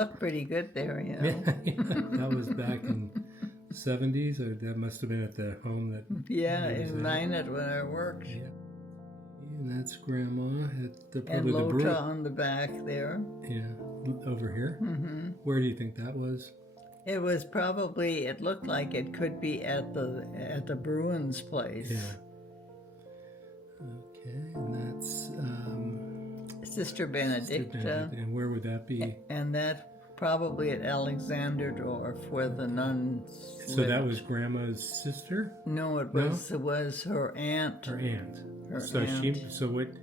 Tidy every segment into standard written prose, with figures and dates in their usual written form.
look pretty good there, you Yeah, know. yeah, that was back in 70s, or that must have been at the home that. Yeah, he was in at. mine at where I worked. Yeah. And that's Grandma at the And probably the Lota brew. on the back there. Yeah, over here. Mm-hmm. Where do you think that was? It was probably, it looked like it could be at the Bruins place. Yeah. Okay, and that's Sister Benedicta. And where would that be? And that probably at Alexanderdorf where the nuns So lived. that was Grandma's sister? No, it was her aunt. Her aunt. Her So aunt.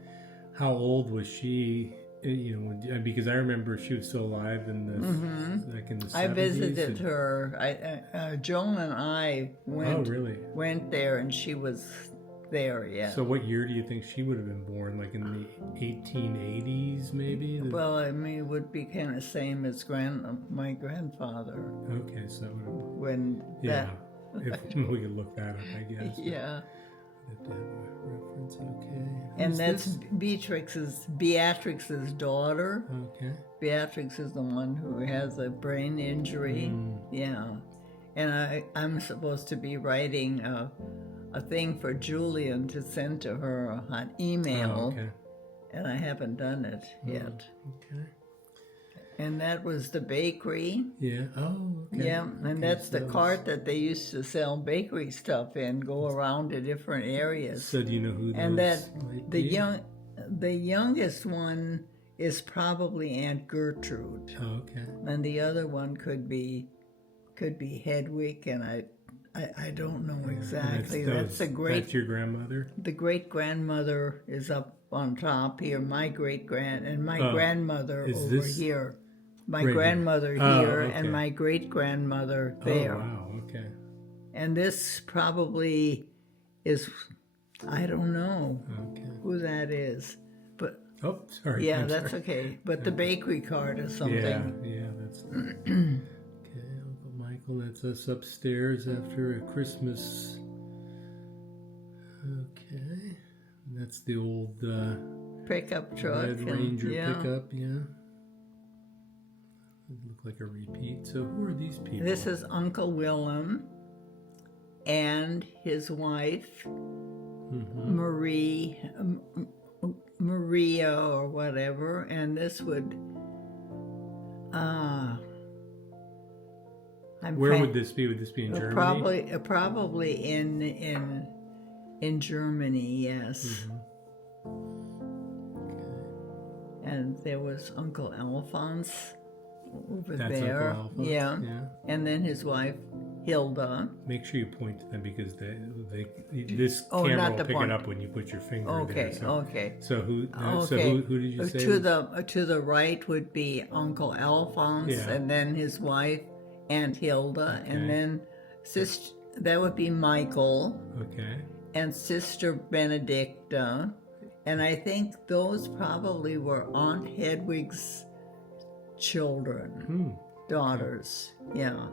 how old was she? You know, because I remember she was still alive in the like in the 70s. I visited her. Joan and I went there, and she was there. Yeah. So what year do you think she would have been born? Like in the 1880s, maybe? Well, I mean, it would be kind of same as my grandfather. Okay, so that would have. When Yeah, if we could look that up, I guess. Yeah. Reference, okay. And Who's that's this? Beatrix's daughter. Okay. Beatrix is the one who has a brain injury. Yeah. And I'm supposed to be writing a thing for Julian to send to her on email. Oh, okay. And I haven't done it yet. Okay. And that was the bakery. Yeah. Oh, okay. Yeah, and that's the cart that they used to sell bakery stuff in, go around to different areas. So do you know who those And that might the be? the youngest one is probably Aunt Gertrude. Oh, okay. And the other one could be Hedwig, and I don't know exactly. That's your grandmother? The great grandmother is up on top here. My grandmother over here. My grandmother here and my great grandmother there. Oh, wow, okay. And this probably is, I don't know who that is, but oh, sorry. yeah, I'm that's sorry. okay. But the bakery cart or something. Yeah, that's okay. Uncle Michael, that's us upstairs after a Christmas. Okay, and that's the old Pickup truck. Red Ranger pickup. Yeah, it looked like a repeat. So who are these people? This is Uncle Willem and his wife, Maria or whatever, and this would. Where would this be? Would this be in Germany? Probably in Germany, yes. And there was Uncle Alphonse over there. Uncle Alphonse, yeah. And then his wife Hilda. Make sure you point to them because this camera will pick it up when you put your finger there. So who did you say? To the right would be Uncle Alphonse, and then his wife Aunt Hilda, and then that would be Michael. Okay. And Sister Benedicta. And I think those probably were Aunt Hedwig's children, daughters. Yeah.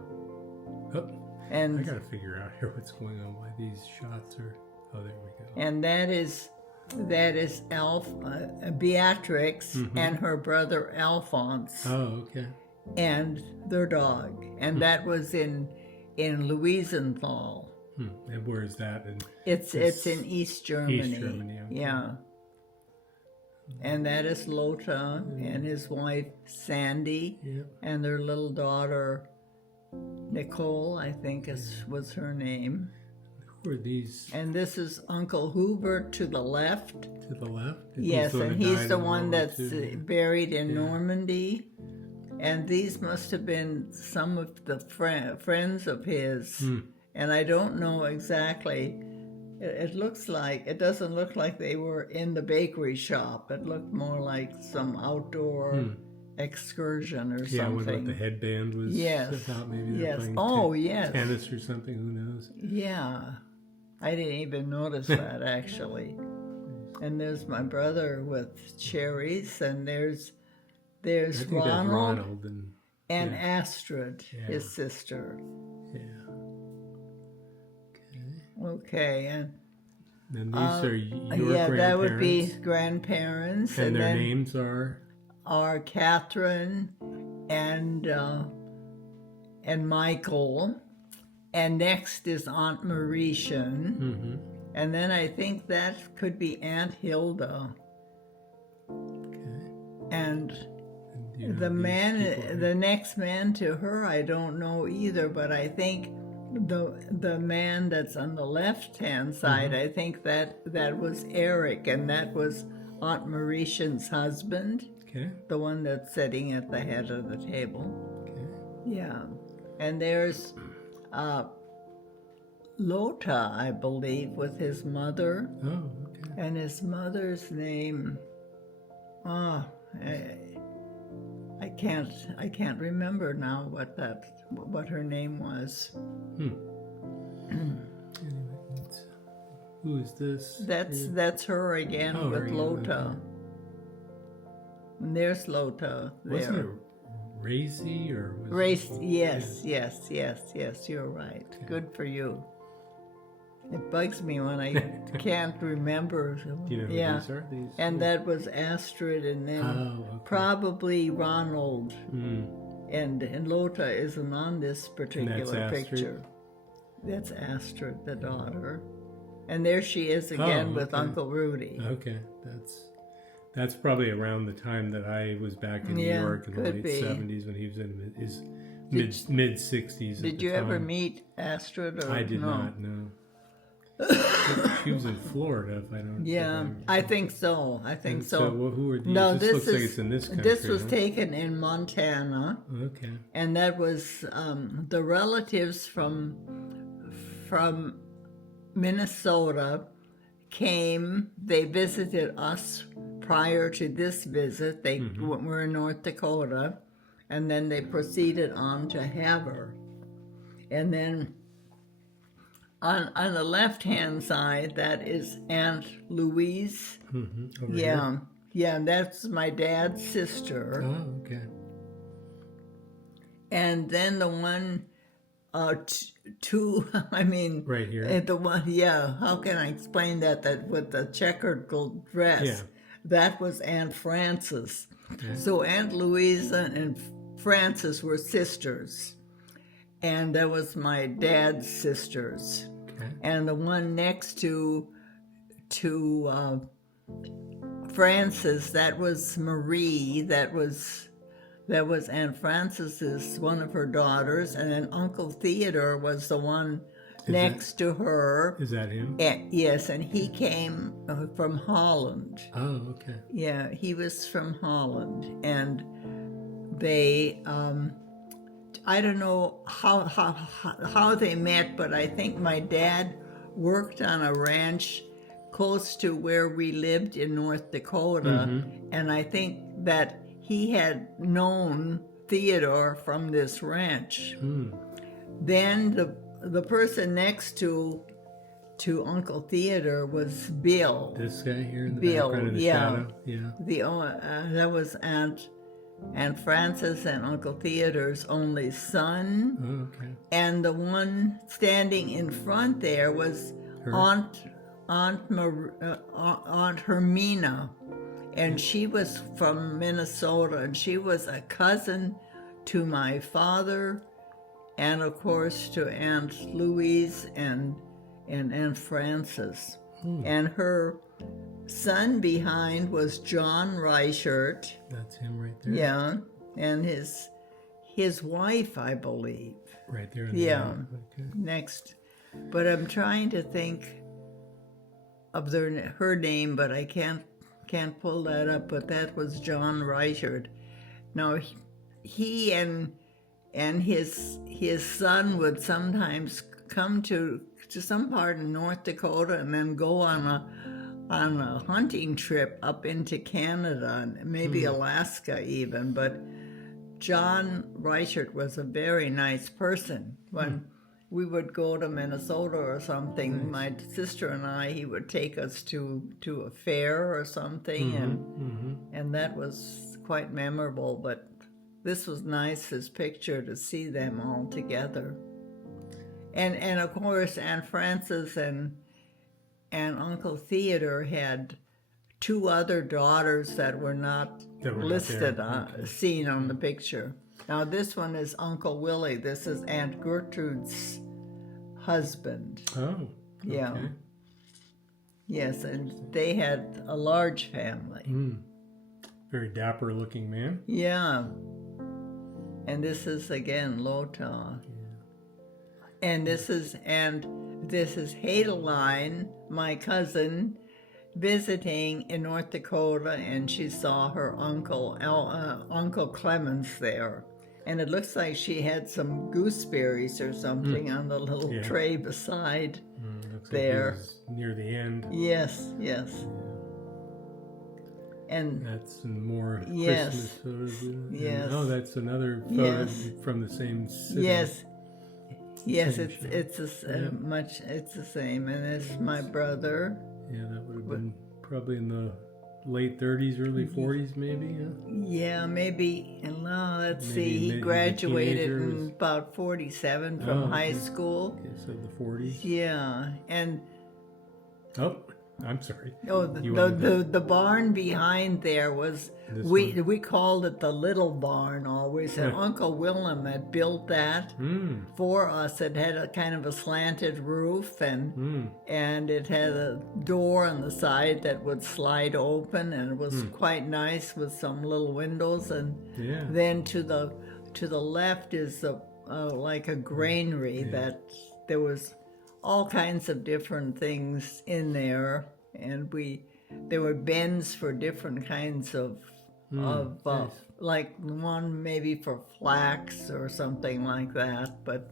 Oh, and I gotta figure out here what's going on. Why these shots are? Oh, there we go. And that is Beatrix and her brother Alphonse. Oh, okay. And their dog, and that was in Louisenthal. And where is that? It's in East Germany. East Germany. Okay. Yeah. And that is Lota and his wife Sandy, and their little daughter Nicole, I think was her name. Who are these? And this is Uncle Hubert to the left. To the left? Yes, and he's the one that's buried in Normandy. And these must have been some of the friends of his. And I don't know exactly. It doesn't look like they were in the bakery shop. It looked more like some outdoor excursion or something. Yeah, what the headband was about. Maybe they're playing tennis or something. Who knows? Yeah. I didn't even notice that, actually. And there's my brother with cherries, and there's Ronald and Astrid, his sister. Yeah. Okay, and these are your grandparents. That would be grandparents, and their names are Catherine and Michael, and next is Aunt Mauritian, and then I think that could be Aunt Hilda. And the next man to her, I don't know either, but I think the man that's on the left-hand side, I think that was Eric, and that was Aunt Mauritian's husband, the one that's sitting at the head of the table. Yeah, and there's Lota, I believe, with his mother, and his mother's name, I can't remember now what her name was. Who is this? That's her again with Lota. And there's Lota there. Wasn't it Racy or was Race? Yes. You're right. Okay. Good for you. It bugs me when I can't remember. Do you know who these are? And that was Astrid, and then probably Ronald. And Lota isn't on this particular picture. That's Astrid, the daughter. And there she is again with Uncle Rudy. Okay, that's probably around the time that I was back in New York in the late 70s when he was in his mid 60s. Did you ever meet Astrid? I did not. No. She was in Florida, if I don't. Yeah, I think so. So who are these? No, this looks like it's in this country. This was taken in Montana. Okay. And that was the relatives from Minnesota came. They visited us prior to this visit. They were in North Dakota, and then they proceeded on to Havre, and then. On the left-hand side, that is Aunt Louise. Here. Yeah, that's my dad's sister. Oh, okay. And then the one, right here. The one, how can I explain that with the checkered gold dress? Yeah. That was Aunt Frances. Okay. So Aunt Louise and Frances were sisters. And that was my dad's sisters. Okay. And the one next to Frances, that was Marie. That was Aunt Frances's, one of her daughters, and then Uncle Theodore was the one next to her. Is that him? Yes, and he came from Holland. Oh, okay. Yeah, he was from Holland, and they. I don't know how they met, but I think my dad worked on a ranch close to where we lived in North Dakota, and I think that he had known Theodore from this ranch. Then the person next to Uncle Theodore was Bill. This guy here in the background in the shadow? Yeah. That was Aunt Frances and Uncle Theodore's only son. Oh, okay. And the one standing in front there was Aunt Hermina, and she was from Minnesota, and she was a cousin to my father, and of course to Aunt Louise and Aunt Frances. And her son behind was John Reichert. That's him right there. Yeah, and his wife, I believe. Right there. In the okay. Next, but I'm trying to think of her name, but I can't pull that up. But that was John Reichert. Now he and his son would sometimes come to some part in North Dakota and then go on a hunting trip up into Canada and maybe Alaska even, but John Reichert was a very nice person. When we would go to Minnesota or something, my sister and I, he would take us to a fair or something, and that was quite memorable, but this was nice, this picture, to see them all together. And of course, Aunt Frances and Uncle Theodore had two other daughters that were not listed, seen on the picture. Now this one is Uncle Willie. This is Aunt Gertrude's husband. Oh, okay. Yeah. Yes, and they had a large family. Very dapper looking man. Yeah. And this is again Lota. And this is Hadeline, my cousin, visiting in North Dakota, and she saw her uncle Clemens there. And it looks like she had some gooseberries or something on the little tray beside looks there. Like he was near the end. Yes. And that's more yes, Christmas photos. Yes. Oh, that's another photo from the same city. Yes, it's the same, and it's my brother. Yeah, that would have been probably in the late 30s, early 40s, maybe. Yeah, maybe. No, let's see. He graduated in about 47 from high school. Okay, so the 40s. Yeah, and I'm sorry. Oh, the barn behind there was we called it the little barn always. And Uncle Willem had built that for us. It had a kind of a slanted roof, and it had a door on the side that would slide open, and it was quite nice with some little windows. And then to the left is like a granary that there was all kinds of different things in there, and there were bins for different kinds of nice. Like one maybe for flax or something like that. But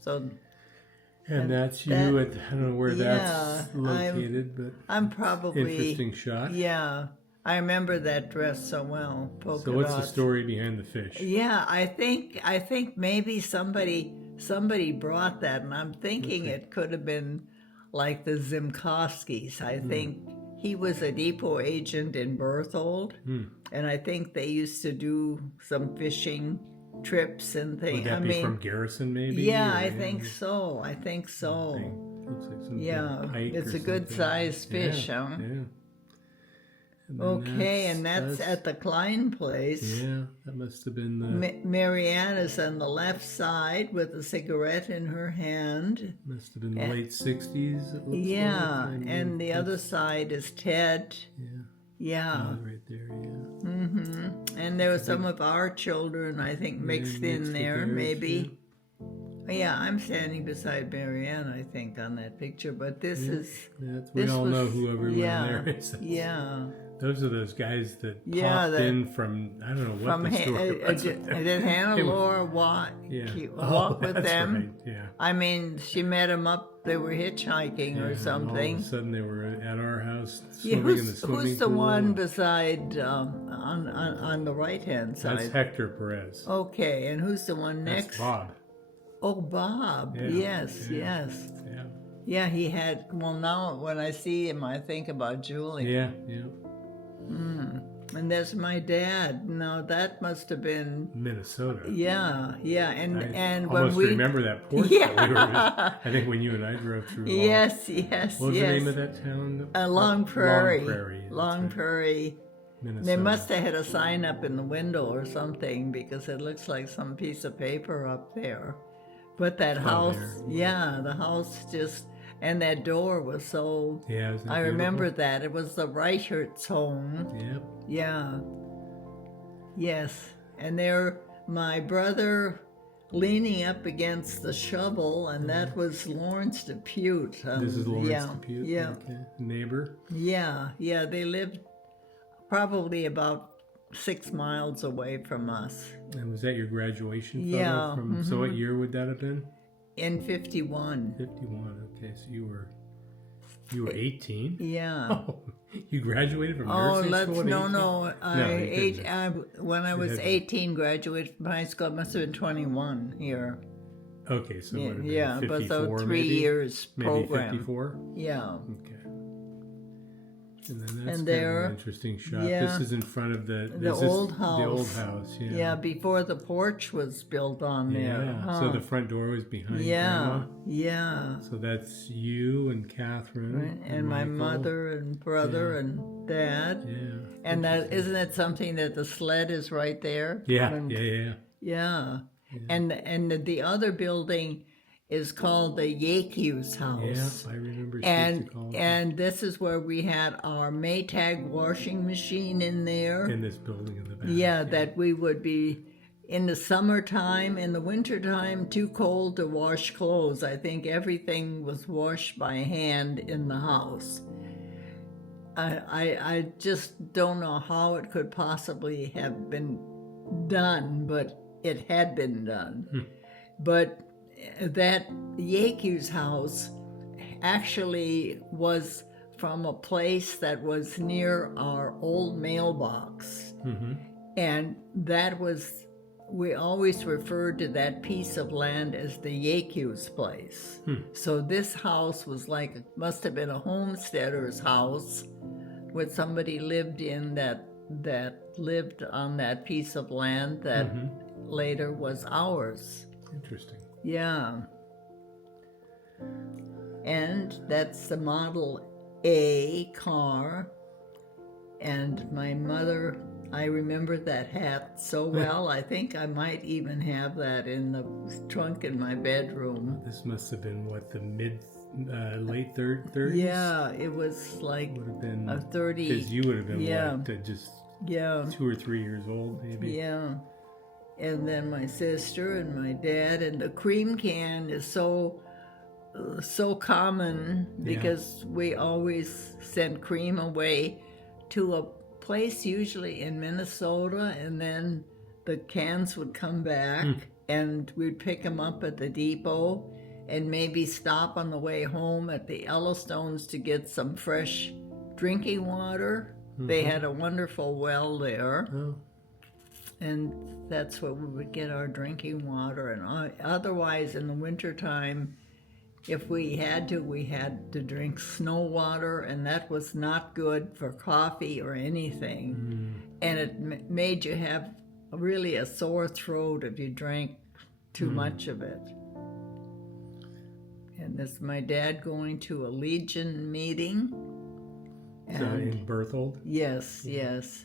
so. And that's you I don't know where that's located, but I'm probably interesting shot. Yeah, I remember that dress so well. So what's the story behind the fish? Yeah, I think maybe somebody brought that, and I'm thinking it could have been like the Zimkowskis. I think he was a depot agent in Berthold, and I think they used to do some fishing trips and things. Would that be from Garrison, maybe? Yeah, I think so. Looks like some pike it's a good sized fish, huh? Yeah. Okay, and that's at the Klein place. Yeah, that must have been the... Marianne is on the left side with a cigarette in her hand. Must have been the late 60s, it looks like. And the other side is Ted. Yeah. Right there, And there were some of our children, I think, mixed in there, maybe. Yeah, I'm standing beside Marianne, I think, on that picture, but this is... we all know who everyone there is. Yeah. Those are those guys that popped in from, I don't know what the story was. Did Hannah Laura walk with them? Right. Yeah. I mean, she met them up, they were hitchhiking or something. All of a sudden they were at our house swimming in the swimming pool. Who's the one beside, on the right-hand side? That's Hector Perez. Okay, and who's the one next? That's Bob. Oh, Bob. Yes. Yeah, he had, well, now when I see him, I think about Julie. Yeah. And there's my dad. Now that must have been Minnesota. Yeah, and I when almost remember that porch. I think when you and I drove through. Yes. What was the name of that town? Long Prairie. Long Prairie. Minnesota. They must have had a sign up in the window or something because it looks like some piece of paper up there. But that house, the house just. And that door was so... Yeah, I remember that. It was the Reichert's home. Yep. Yeah. Yes. And there, my brother leaning up against the shovel, and that was Lawrence DePute. This is Lawrence DePute? Yeah. Okay. Neighbor? Yeah. They lived probably about 6 miles away from us. And was that your graduation photo? So what year would that have been? In 51. 51, okay, so you were 18? Yeah. Oh, you graduated from nursing school? When I was 18, graduated from high school, it must have been 21 here. Okay, so what, 54, but so 3 years program. Maybe 54? Yeah. Okay. And then that's And kind there, of an interesting shot. yeah. This is in front of the old house. The old house, yeah. Yeah, before the porch was built on there. Yeah. Huh. So the front door was behind Grandma. Yeah. So that's you and Catherine. Right. And my Michael. mother and brother and dad. Yeah. And that isn't it something that the sled is right there? Yeah. And- Yeah. Yeah. And the other building is called the Yakews house. Yeah, I remember she used to call it. And this is where we had our Maytag washing machine in there. In this building in the back. Yeah, that we would be in the summertime, in the wintertime, too cold to wash clothes. I think everything was washed by hand in the house. I just don't know how it could possibly have been done, but it had been done. But that Yakews house actually was from a place that was near our old mailbox. And that was, we always referred to that piece of land as the Yakews place. So this house was like, must have been a homesteader's house where somebody lived in that lived on that piece of land that later was ours. Interesting. Yeah. And that's the Model A car. And my mother, I remember that hat so well. I think I might even have that in the trunk in my bedroom. This must have been what, the late 30s? Yeah, it was like Would have been a 30. Because you would have been Yeah. what, just Yeah. 2 or 3 years old, maybe. Yeah. And then my sister and my dad, and the cream can is so common because we always send cream away to a place usually in Minnesota, and then the cans would come back and we'd pick them up at the depot and maybe stop on the way home at the Yellowstones to get some fresh drinking water. They had a wonderful well there. Oh. And that's where we would get our drinking water. And otherwise, in the wintertime, if we had to drink snow water, and that was not good for coffee or anything. And it made you have really a sore throat if you drank too much of it. And this my dad going to a Legion meeting. So in Berthold? Yes, yes.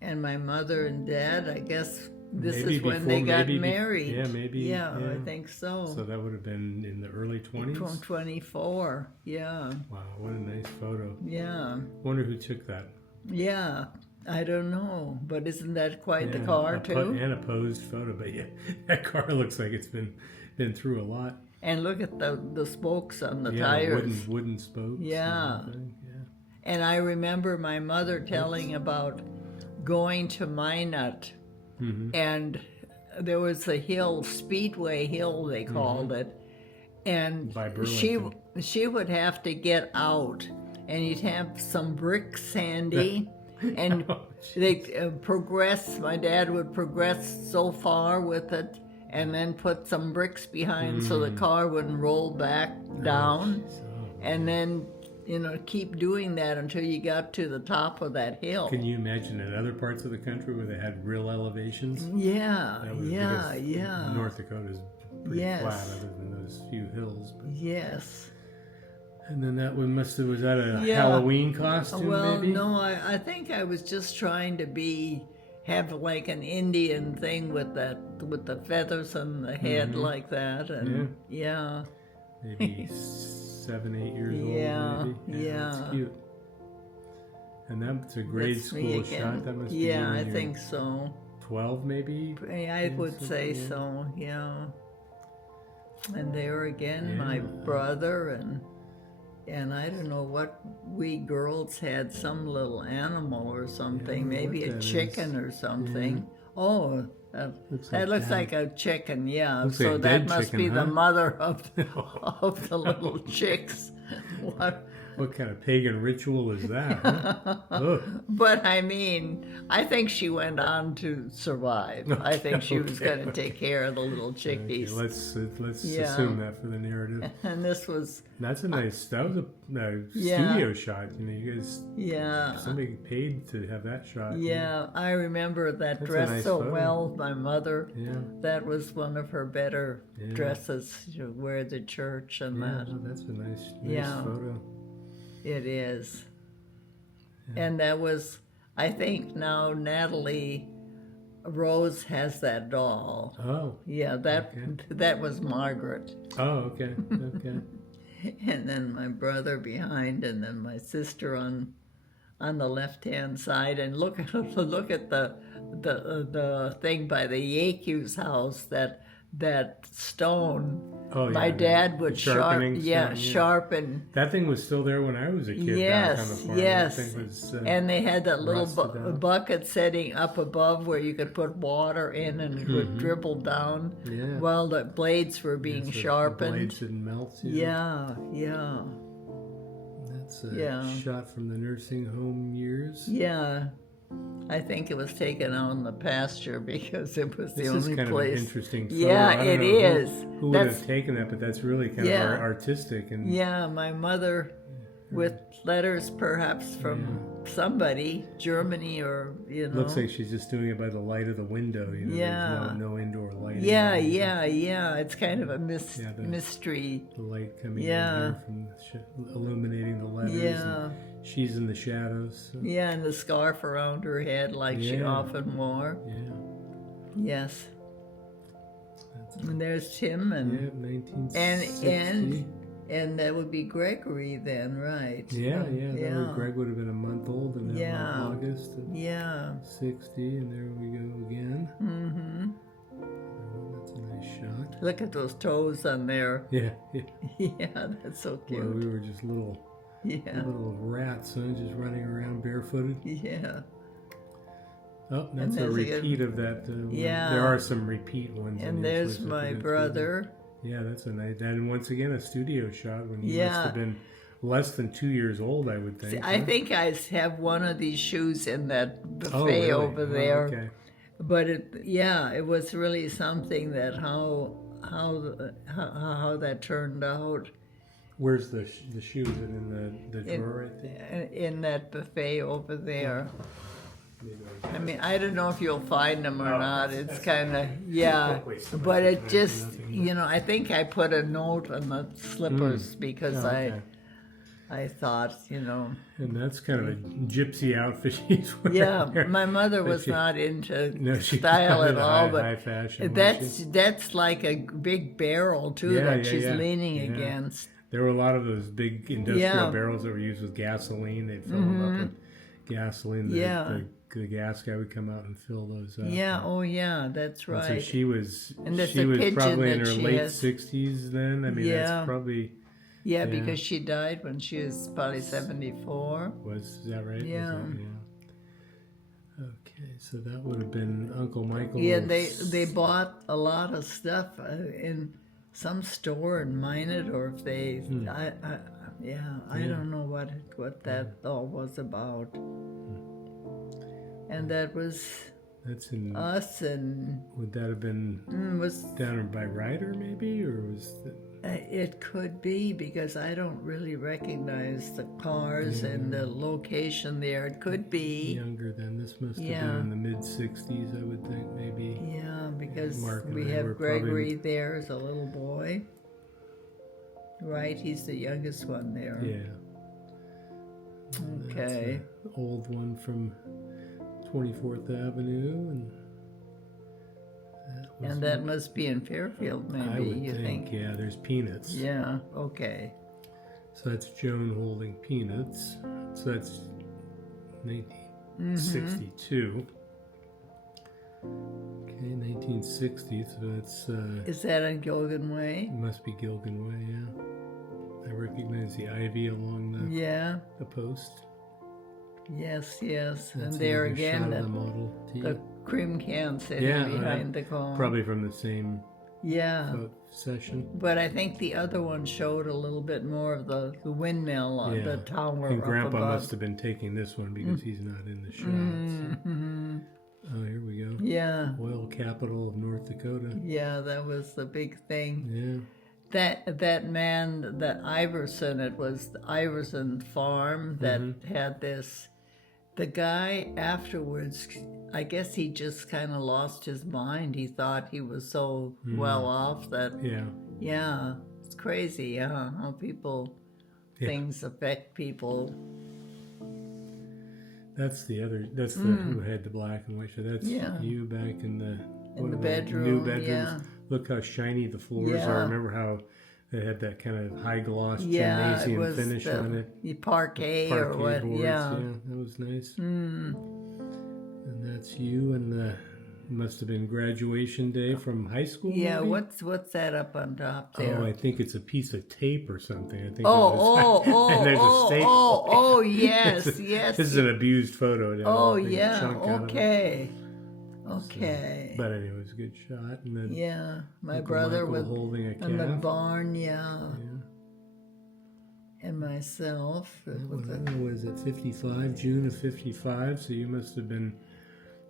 And my mother and dad, I guess this Maybe is when before- they got maybe be- married. yeah, maybe, Yeah, I yeah. think so. So that would have been in the early 20s? From 24, yeah, Wow, what a nice photo. yeah, Wonder who took that. yeah. I don't know, but isn't that quite the car too? And a posed photo, but yeah, that car looks like it's been through a lot. And look at the spokes on the Yeah, tires. wooden spokes. Yeah. And everything, yeah. And I remember my mother telling about going to Minot, and there was a hill, Speedway Hill they called it, and By Burlington. she would have to get out, and you'd have some bricks handy, and Oh, they progress. My dad would progress so far with it, and then put some bricks behind so the car wouldn't roll back down, and then keep doing that until you got to the top of that hill. Can you imagine in other parts of the country where they had real elevations? Yeah, That was yeah, because yeah. North Dakota's pretty Yes. flat other than those few hills. But, Yes. and then that one was that a Yeah. Halloween costume Well, maybe? no, I think I was just trying to have like an Indian thing with the feathers on the head like that, and yeah. Maybe 7, 8 years Yeah, old maybe. yeah. That's cute. And that's a grade That's me school again. shot. That must be you Yeah, when I you're think so. 12 maybe? I would say something, so, yeah. And there again, my Yeah. brother and I don't know what we girls had, some little animal or something, know maybe what a that chicken or something. Oh, that looks like a chicken, yeah. Looks So like a that dead must chicken, be the huh? mother of the little chicks. What? What kind of pagan ritual is that? Huh? But I mean, I think she went on to survive. I think she was going to take care of the little chickies. Okay, let's assume that for the narrative. And this was... That was a studio shot. You know, you guys... Yeah. Somebody paid to have that shot. Yeah, I remember that dress nice so photo. Well. My mother, that was one of her better dresses to wear to church and that. Well, that's a nice photo. It is. Yeah. And that was, I think now Natalie Rose has that doll. Oh. Yeah, that was Margaret. Oh, okay. And then my brother behind, and then my sister on the left-hand side. And look at the thing by the Yaku's house, that stone. Oh, yeah, my dad would sharpen. That thing was still there when I was a kid. Yes, back on the farm. yes. That thing was, and they had that little bucket setting up above where you could put water in and it would dribble down while the blades were being sharpened. The blades didn't melt. Yeah. That's a shot from the nursing home years. Yeah. I think it was taken out in the pasture because it was the only place. This is kind of an interesting photo. Yeah, it is. Who would have taken that, but that's really kind of artistic. And my mother with letters perhaps from somebody, Germany or, Looks like she's just doing it by the light of the window, There's no indoor lighting. Yeah. It's kind of a mystery. The light coming in here from illuminating the letters. Yeah. And she's in the shadows. So. Yeah, and the scarf around her head like she often wore. Yeah. Yes. And there's Tim and 1960. And that would be Gregory then, right? Yeah. Greg would have been a month old in August of 60, and there we go again. Mm-hmm. Oh, that's a nice shot. Look at those toes on there. Yeah. Yeah, that's so cute. Well, we were just little rats, just running around barefooted. Yeah. Oh, that's a repeat of that. There are some repeat ones. And there's my brother. Yeah, that's a nice. And once again, a studio shot when he must have been less than 2 years old, I would think. See, I think I have one of these shoes in that buffet over there. Okay. But it was really something that how that turned out. Where's the shoe? Is it in the drawer right there? In that buffet over there. I mean, I don't know if you'll find them or not. It's kind of, but it just, I think I put a note on the slippers because I thought, And that's kind of a gypsy outfit she's wearing. Yeah, my mother was not into style at all, but high fashion, that's like a big barrel too that she's leaning against. There were a lot of those big industrial barrels that were used with gasoline. They'd fill them up with gasoline. The gas guy would come out and fill those up. Yeah, that's right. And so she was probably in her late 60s then. I mean, that's probably... Yeah, because she died when she was probably 74. Is that right? Yeah. Okay, so that would have been Uncle Michael. Yeah, they bought a lot of stuff in some store and mined it, or if they... I don't know what that all was about. And that was us, and... Would that have been down by Ryder, maybe? Or was it could be, because I don't really recognize the cars and the location there. It could be... Younger then. This must have been in the mid-60s, I would think, maybe. Yeah, because we have Gregory there as a little boy. Right? He's the youngest one there. Yeah. Okay. That's an old one from... 24th Avenue, and that must be in Fairfield, maybe. I would think. Yeah, there's Peanuts. Yeah. Okay. So that's Joan holding Peanuts. So that's 1962. Okay, 1960. So that's. Is that on Gilgan Way? It must be Gilgan Way. Yeah. I recognize the ivy along the post. Yes, and there again, the cream can sitting behind the cone. Probably from the same session. But I think the other one showed a little bit more of the windmill on the tower. And Grandpa up above. must have been taking this one because he's not in the shot. So. Oh, here we go. Yeah. Oil capital of North Dakota. Yeah, that was the big thing. Yeah. That man, that Iverson, it was the Iverson farm that had this. The guy afterwards, I guess he just kind of lost his mind. He thought he was so well off that, it's crazy, how things affect people. That's the who had the black and white. So that's you back in the bedroom. New bedrooms. Look how shiny the floors are. Remember how they had that kind of high gloss gymnasium finish on it. The parquet or what? Boards. Yeah, that was nice. And that's you, and the must have been graduation day from high school. Yeah, maybe? what's that up on top there? Oh, I think it's a piece of tape or something. I think. And there's a staple. Oh, yes. This is an abused photo. Okay. So, but anyway, it was a good shot. And then my brother Michael holding a calf. in the barn, and myself. Was it 55? June of 55? So you must have been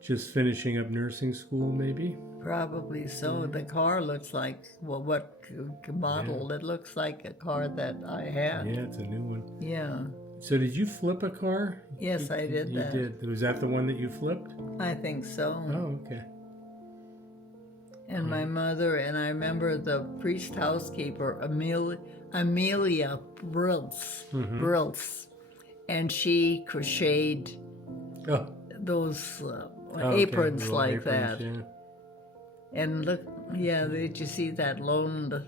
just finishing up nursing school, maybe? Probably so. The car looks like, what model? It looks like a car that I had. Yeah, it's a new one. Yeah. So did you flip a car? Yes, I did that. You did. Was that the one that you flipped? I think so. Oh, okay. And my mother, and I remember the priest housekeeper, Amelia Briltz, and she crocheted those aprons like that. Yeah. And look, did you see that lone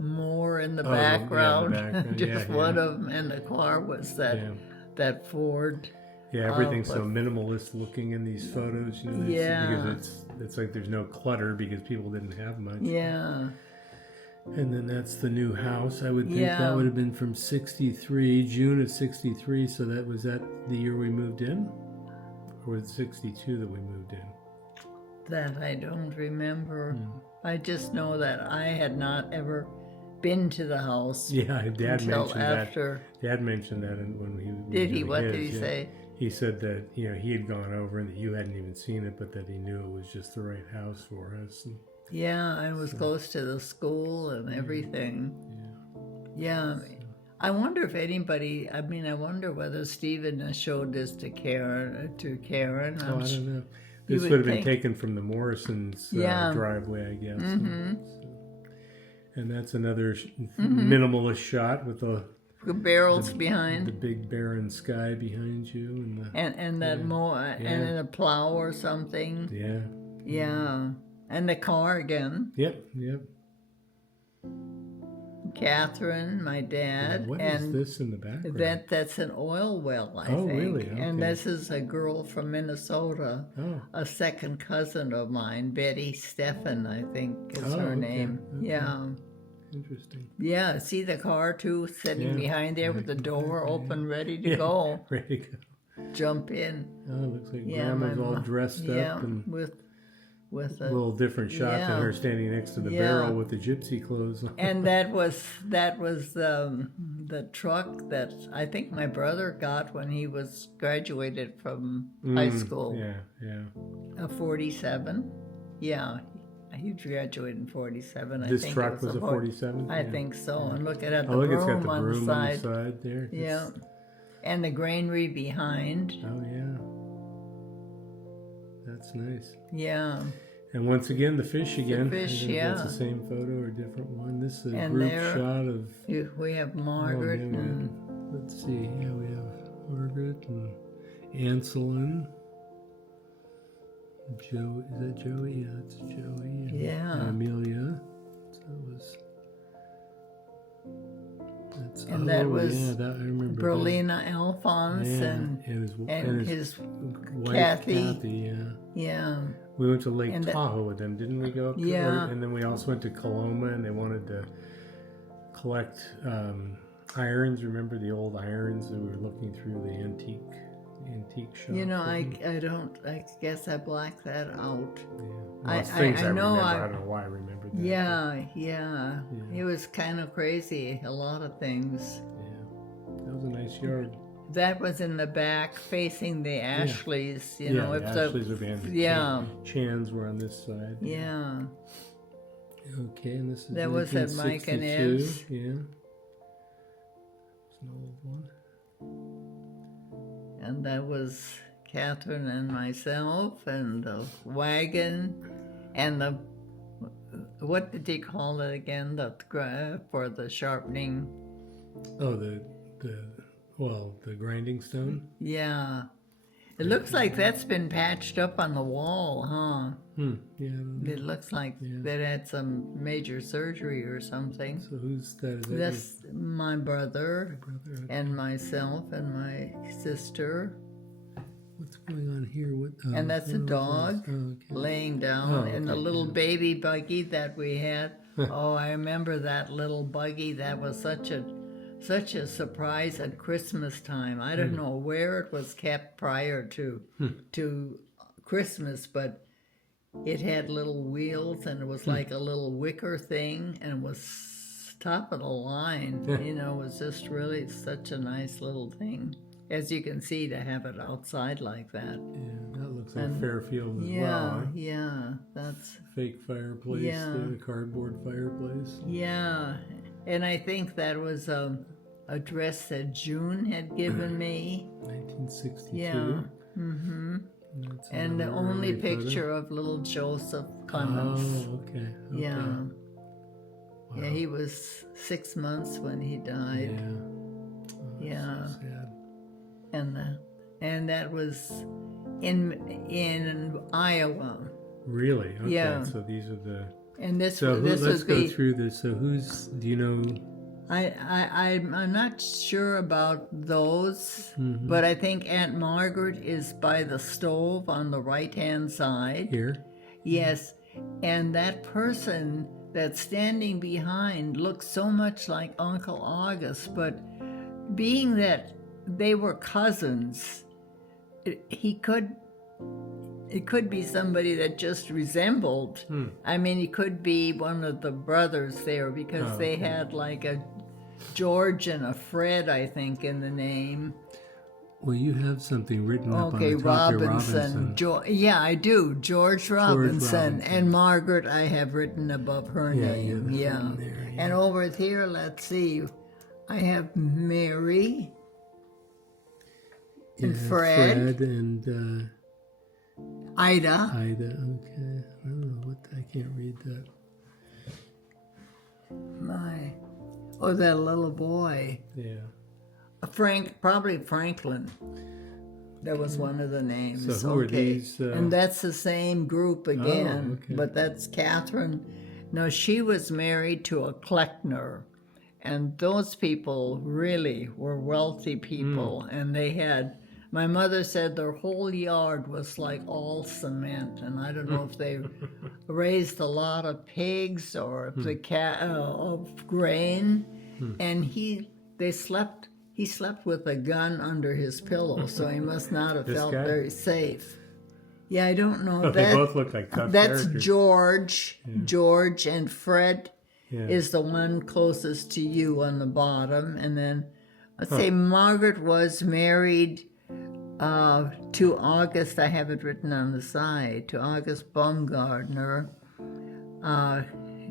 moor in the background? Yeah, in the background. Just one of them, and the car was that Ford. Yeah, everyth's so minimalist looking in these photos, you know. Because it's like there's no clutter because people didn't have much. Yeah. And then that's the new house. I would think that would have been from 63, June of 63. So was that the year we moved in? Or was it 62 that we moved in? That I don't remember. I just know that I had not ever been to the house. Yeah, Dad mentioned after. that. Dad mentioned that when he did he? What did he say? He said that he had gone over and that you hadn't even seen it, but that he knew it was just the right house for us. And, I was close to the school and everything. Yeah. I wonder if anybody. I wonder whether Stephen showed this to Karen. I don't know. This would have been taken from the Morrisons' driveway, I guess. And that's another minimalist shot with the barrels behind, the big barren sky behind you, and that and a plow or something. Yeah, and the car again. Yep. Catherine, my dad, what is this in the background? That's an oil well, I think. Really? Okay. And this is a girl from Minnesota, a second cousin of mine, Betty Steffen, I think is her name. Okay. Yeah. Interesting. Yeah, see the car too, sitting behind there with the door open, ready to go. Ready to go. Jump in. Oh, it looks like Grandma's all dressed up and with a little different shot than her standing next to the barrel with the gypsy clothes on. And that was the truck that I think my brother got when he was graduated from high school. Yeah. A 47. Yeah. He graduated in 47. I think this truck was a 47? I think so. And look at the broom, it's got the on broom the side. On the side there. Yeah. And the granary behind. Oh, yeah. That's nice. Yeah. And once again, the fish again. The fish, That's the same photo or a different one. This is a group shot of... We have Margaret and... Let's see. Yeah, we have Margaret and Anselin. Joe, is that Joey? Yeah, that's Joey. And Amelia. So that was that I remember. Berlina Alphonse and his wife Kathy. Yeah. We went to Lake Tahoe with them, didn't we go? And then we also went to Coloma, and they wanted to collect irons. Remember the old irons that we were looking through the antique antique shop. You know, I guess I blacked that out. Yeah. Well, things I know remember. I don't know why I remembered that. Yeah. It was kind of crazy, a lot of things. Yeah. That was a nice yard. That was in the back facing the Ashleys, you know. The Ashleys are behind the Chans were on this side. Yeah. Okay, and this is that was at Mike and Ev's. Yeah. It's an old one. And that was Catherine and myself, and the wagon, and the, what did he call it again? For the sharpening. Oh, the grinding stone? Yeah. It looks like that's been patched up on the wall, huh? Yeah. It looks like that had some major surgery or something. So who's that? That's my brother, and myself and my sister. What's going on here? And that's a dog laying down in the little baby buggy that we had. Oh, I remember that little buggy. That was such a surprise at Christmas time. I don't know where it was kept prior to Christmas, but it had little wheels, and it was like a little wicker thing, and it was top of the line. You know, it was just really such a nice little thing. As you can see, to have it outside like that. Yeah, that looks like Fairfield as well. Yeah, that's fake fireplace, the cardboard fireplace. Yeah, and I think that was a dress that June had given me. 1962. Yeah. And the only picture of little Joseph Clemens. Oh, okay. Yeah. Wow. Yeah, he was 6 months when he died. Yeah. So sad. And that was in Iowa. Really? Okay. Yeah. So these are the. And this let's go through this. So do you know? I'm not sure about those, but I think Aunt Margaret is by the stove on the right-hand side. Here? Yes, and that person that's standing behind looks so much like Uncle August, but being that they were cousins, it could be somebody that just resembled. I mean, he could be one of the brothers there, because they had like a George and a Fred, I think, in the name. Well, you have something written up on the top here, Robinson. Yeah, I do. George Robinson. And Margaret I have written above her name. Yeah. And over here, let's see, I have Mary and Fred and Ida. Okay. I don't know what, I can't read that. That little boy. Yeah. Probably Franklin. That was one of the names. So who are these? And that's the same group again, but that's Catherine. No, she was married to a Kleckner, and those people really were wealthy people, and they had. My mother said their whole yard was like all cement, and I don't know if they raised a lot of pigs or of grain. And he slept with a gun under his pillow, so he must not have felt very safe. Yeah, I don't know. They both look like tough That's characters. George. George, and Fred is the one closest to you on the bottom, and then let's say Margaret was married to August. I have it written on the side, to August Baumgartner.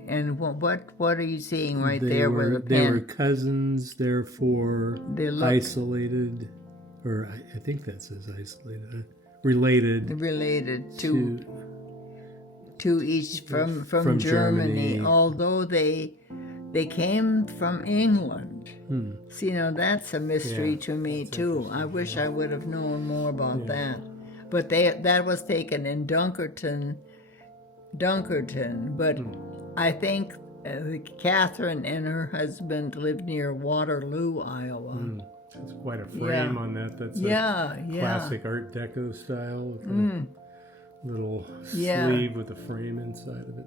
And what are you seeing right there with the pen? They were cousins, therefore isolated, or I think that says isolated, related to each from Germany, although they came from England. See, that's a mystery to me too. I wish I would have known more about that. But that was taken in Dunkerton, but I think Catherine and her husband lived near Waterloo, Iowa. That's quite a frame on that. That's a classic Art Deco style. Little sleeve with a frame inside of it.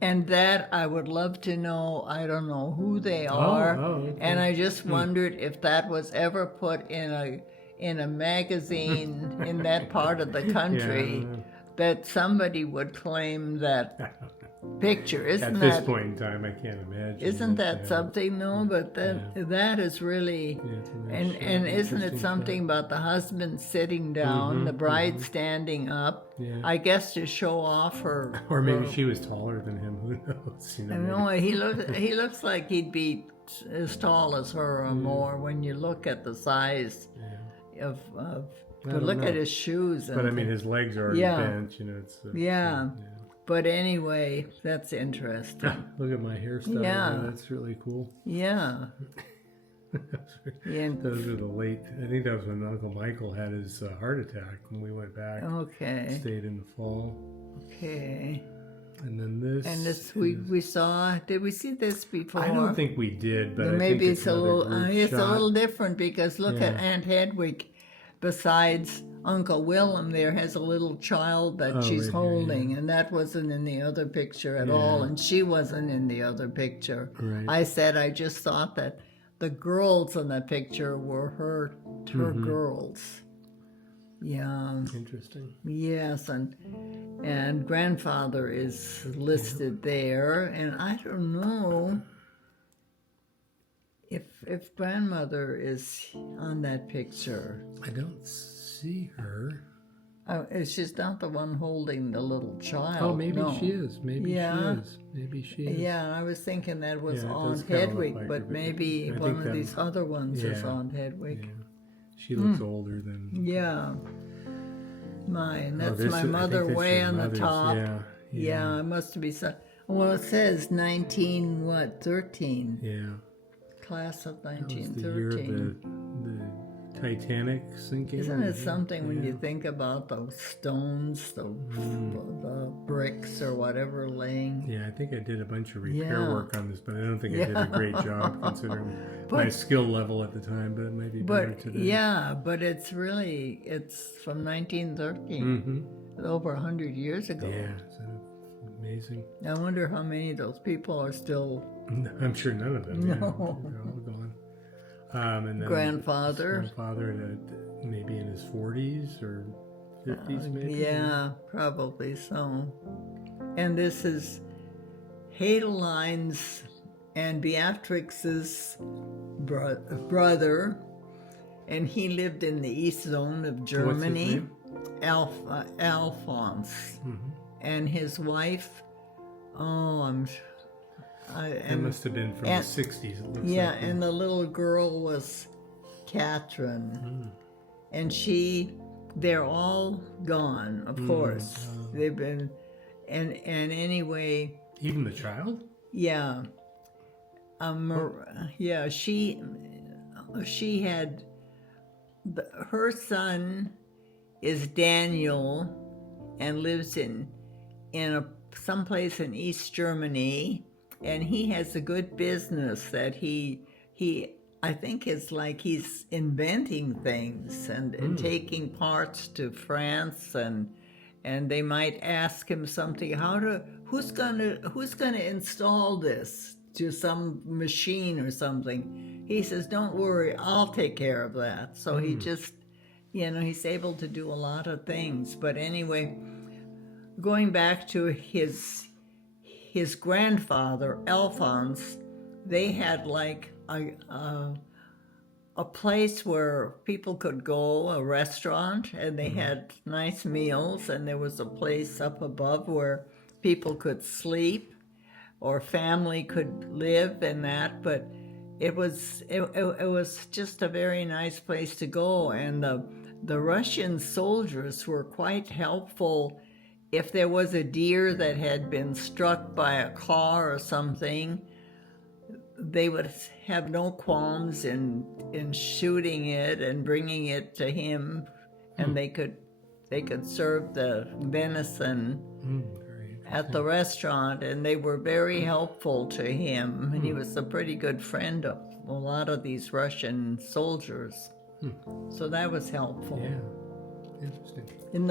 And that I would love to know. I don't know who they are, and I just wondered if that was ever put in in a magazine in that part of the country that somebody would claim that picture. Isn't At that, this point in time, I can't imagine. isn't that something, though? But that is really, and isn't it something about the husband sitting down, the bride standing up? Yeah. I guess to show off her. Or maybe she was taller than him. Who knows? You know, No, he looks like he'd be as tall as her or more when you look at the size of but look at his shoes. But I mean, his legs are already bent. You know, it's yeah. But anyway, that's interesting. Look at my hairstyle. Yeah. That's really cool. Yeah. Those are the late. I think that was when Uncle Michael had his heart attack when we went back. Okay. Stayed in the fall. Okay. And then this. And this we saw. Did we see this before? I don't think we did, but maybe I think it's a little. It's a little different because look at Yeah. Aunt Hedwig. Besides Uncle Willem, there has a little child that she's holding, and that wasn't in the other picture at all, and she wasn't in the other picture. Right. I just thought that the girls in the picture were her girls. Yeah. Interesting. Yes, and grandfather is listed there, and I don't know if grandmother is on that picture. I don't see her. Oh, she's not the one holding the little child. Oh, maybe no. she is. Maybe she is. Maybe she is. Yeah, I was thinking that was Yeah, it Aunt does kinda look Hedwig, like but her, but maybe I one think of that- these other ones is Yeah. Aunt Hedwig. Yeah. She looks older than. Yeah. Mine. That's this my is- I mother think that's way your on the mother's, top. Yeah. It must be so. Well, it says 13. Yeah. Class of That was the year of 1913. the Titanic sinking. Isn't it something when you think about those stones, the bricks or whatever laying? Yeah, I think I did a bunch of repair Yeah. work on this, but I don't think I did a great job considering my skill level at the time, but it might be better today. Yeah, but it's from 1913, over 100 years ago. Yeah, so amazing. I wonder how many of those people are still I'm sure none of them. No. Yeah, they're all gone. And then grandfather. Maybe in his 40s or 50s, maybe. Yeah, probably so. And this is Hadeline's and Beatrix's brother, and he lived in the East Zone of Germany. What's his name? Alphonse, and his wife. It must have been from the 60s. It looks like. And the little girl was Catherine, and they're all gone. Of course, they've been, and anyway. Even the child? Yeah. She had, her son is Daniel and lives in someplace in East Germany, and he has a good business that he I think it's like he's inventing things and taking parts to France, and they might ask him something, who's gonna install this to some machine or something. He says, don't worry, I'll take care of that. So he just, he's able to do a lot of things. But anyway, going back to his grandfather, Alphonse, they had like a place where people could go, a restaurant, and they had nice meals, and there was a place up above where people could sleep or family could live and that, but it was just a very nice place to go, and the Russian soldiers were quite helpful. If there was a deer that had been struck by a car or something, they would have no qualms in shooting it and bringing it to him, and they could serve the venison at the restaurant, and they were very helpful to him. And he was a pretty good friend of a lot of these Russian soldiers, so that was helpful. Yeah, interesting. And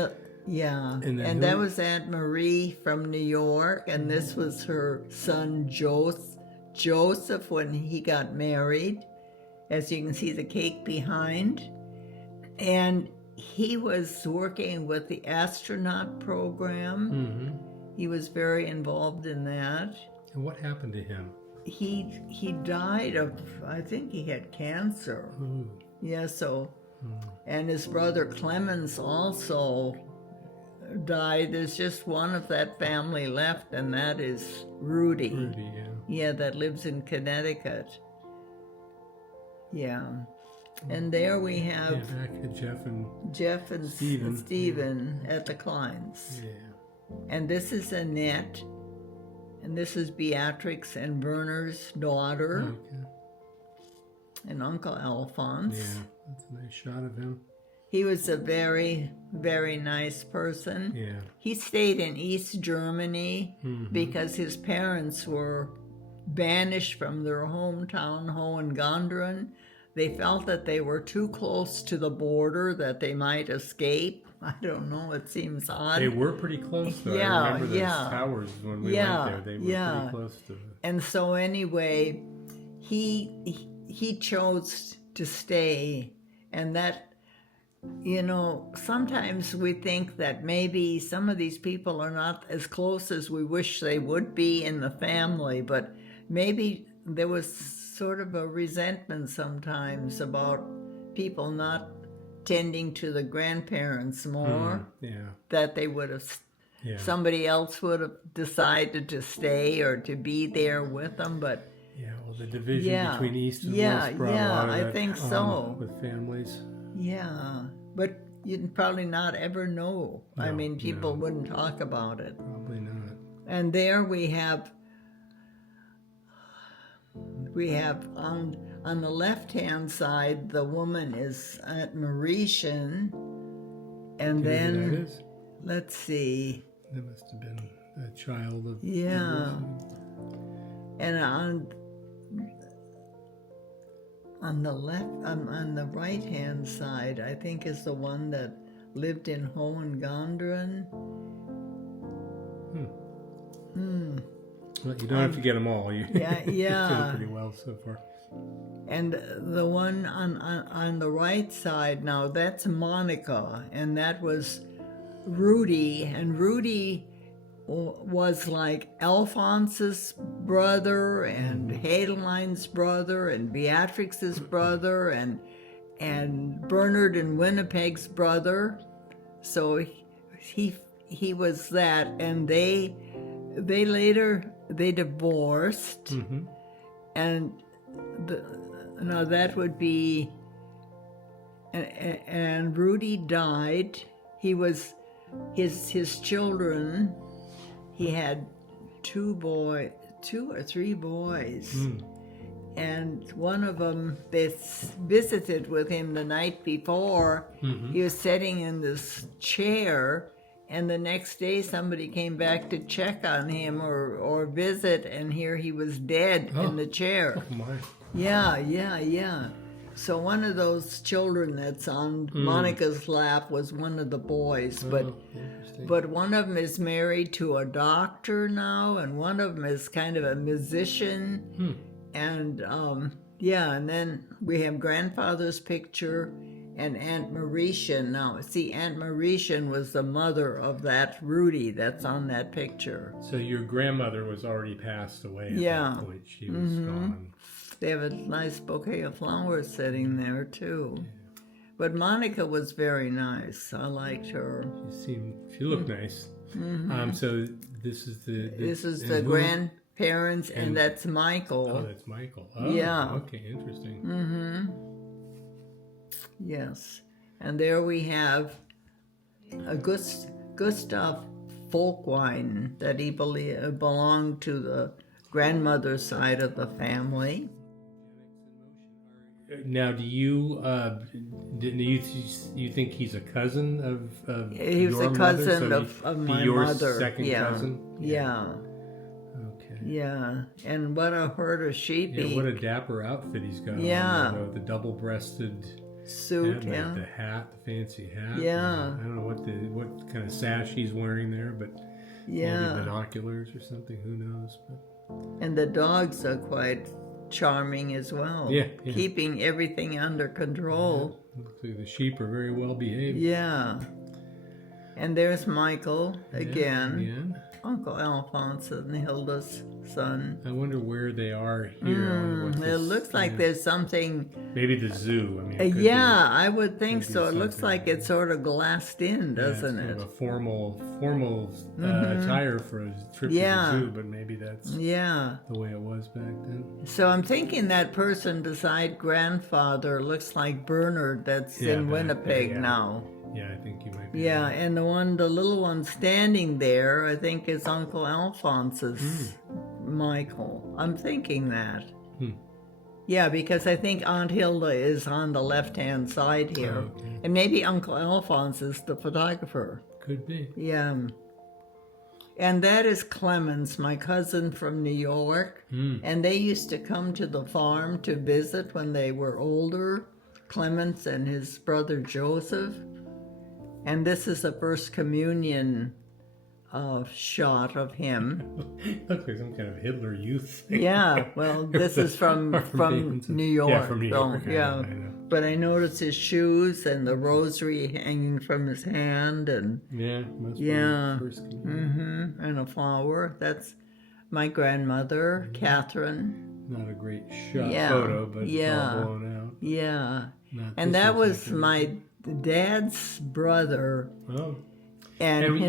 that was Aunt Marie from New York, and this was her son Joseph when he got married. As you can see, the cake behind. And he was working with the astronaut program. Mm-hmm. He was very involved in that. And what happened to him? He died of, I think he had cancer. Ooh. Yeah, so, and his brother Clemens also died. There's just one of that family left, and that is Rudy. Rudy, yeah. Yeah, that lives in Connecticut. Yeah. And there we have back at Jeff and Stephen at the Kleins. Yeah. And this is Annette, and this is Beatrix and Werner's daughter, Okay. and Uncle Alphonse. Yeah, that's a nice shot of him. He was a very, very nice person. Yeah. He stayed in East Germany because his parents were banished from their hometown, Hohengaundern. They felt that they were too close to the border, that they might escape. I don't know, it seems odd. They were pretty close, though. Yeah, I remember those yeah. towers when we went there. They were pretty close to it. And so anyway, he chose to stay, and that, you know, sometimes we think that maybe some of these people are not as close as we wish they would be in the family, but maybe there was sort of a resentment sometimes about people not tending to the grandparents more, that they would have, somebody else would have decided to stay or to be there with them, but well, the division between East and West brought a lot of that I think so. With families. Yeah, but you'd probably not ever know. No, I mean, people wouldn't talk about it. Probably not. And there we have on the left-hand side, the woman is Aunt Mauritian, and then let's see. That must have been a child of. Yeah, and on the left, on the right-hand side, I think is the one that lived in Hohengaundern. Well, you don't have to get them all. You did it pretty well so far. And the one on the right side now, that's Monica, and that was Rudy, and Rudy was like Alphonse's brother and Hadeline's brother and Beatrix's brother and Bernard and Winnipeg's brother. So he was that, and they later divorced, and now that would be, and Rudy died. He was his children. He had two or three boys, and one of them, they visited with him the night before. He was sitting in this chair, and the next day somebody came back to check on him or visit, and here he was dead in the chair. Oh my. Yeah. So one of those children that's on Monica's lap was one of the boys, but one of them is married to a doctor now, and one of them is kind of a musician, and and then we have grandfather's picture and Aunt Mauritian. Now, see, Aunt Mauritian was the mother of that Rudy that's on that picture. So your grandmother was already passed away at that point. She was gone. They have a nice bouquet of flowers sitting there, too. But Monica was very nice. I liked her. She looked nice. So this is the grandparents, and that's Michael. Oh, that's Michael. Oh, yeah. Okay, interesting. Yes. And there we have a Gustav Folkwein, that he belonged to the grandmother's side of the family. Now, do you you think he's a cousin of he was your a cousin mother? So of my your mother. Second cousin? Yeah. Okay. Yeah, and what a herd of sheep. Yeah, what a dapper outfit he's got. Yeah. On there, the double-breasted suit. Hat, the hat, the fancy hat. Yeah. I don't know what kind of sash he's wearing there, but maybe binoculars or something. Who knows? But. And the dogs are quite charming as well. Yeah. Keeping everything under control. Yeah. Looks like the sheep are very well behaved. Yeah. And there's Michael again. Again. Uncle Alphonse and Hilda's son. I wonder where they are here. It looks like there's something. Maybe the zoo. I mean, yeah, I would think so. It looks like it's sort of glassed in, doesn't it's it? Kind of a formal attire for a trip to the zoo, but maybe that's the way it was back then. So I'm thinking that person beside grandfather looks like Bernard that's in Winnipeg now. Yeah, I think you might be. Yeah, right. And the little one standing there, I think is Uncle Alphonse's Michael. I'm thinking that. Yeah, because I think Aunt Hilda is on the left-hand side here. Oh, okay. And maybe Uncle Alphonse is the photographer. Could be. Yeah. And that is Clemens, my cousin from New York. And they used to come to the farm to visit when they were older, Clemens and his brother Joseph. And this is a First Communion shot of him. Looks like some kind of Hitler Youth thing. Yeah, well, this is from New York. Yeah, from New York. So, yeah. I know. But I noticed his shoes and the rosary hanging from his hand, and must be First Communion. And a flower. That's my grandmother, Catherine. Not a great photo, but it's all blown out. Yeah, and that was my dad's brother. Oh. And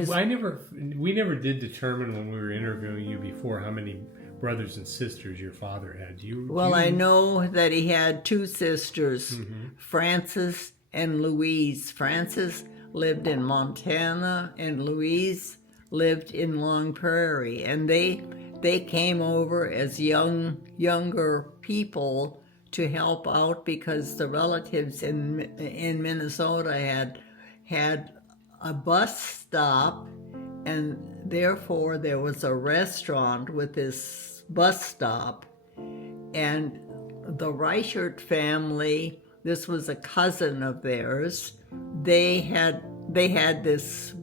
we never did determine when we were interviewing you before how many brothers and sisters your father had. I know that he had two sisters, Frances and Louise. Frances lived in Montana, and Louise lived in Long Prairie, and they came over as younger people to help out because the relatives in Minnesota had a bus stop, and therefore there was a restaurant with this bus stop. And the Reichert family, this was a cousin of theirs, they had this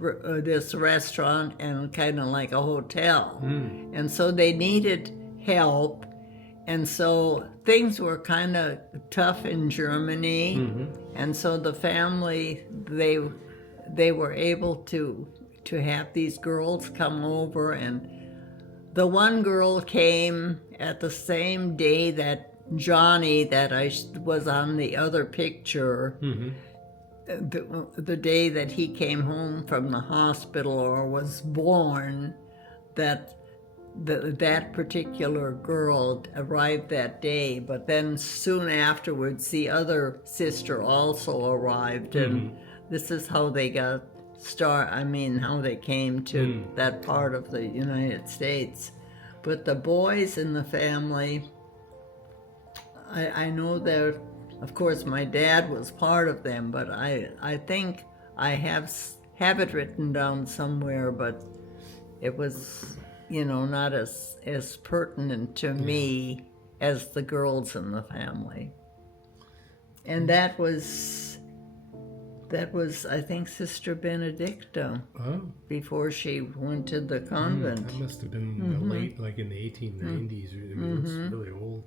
restaurant and kind of like a hotel. And so they needed help. And so things were kind of tough in Germany. And so the family, they were able to have these girls come over, and the one girl came at the same day that Johnny, that I was on the other picture, the day that he came home from the hospital or was born, that particular girl arrived that day. But then soon afterwards, the other sister also arrived, and this is how they got how they came to that part of the United States. But the boys in the family, I know that, of course, my dad was part of them, but I think I have it written down somewhere, but it was, not as pertinent to me as the girls in the family. And that was, I think, Sister Benedicta, before she went to the convent. That must have been late, like in the 1890s. I mean, it's really old.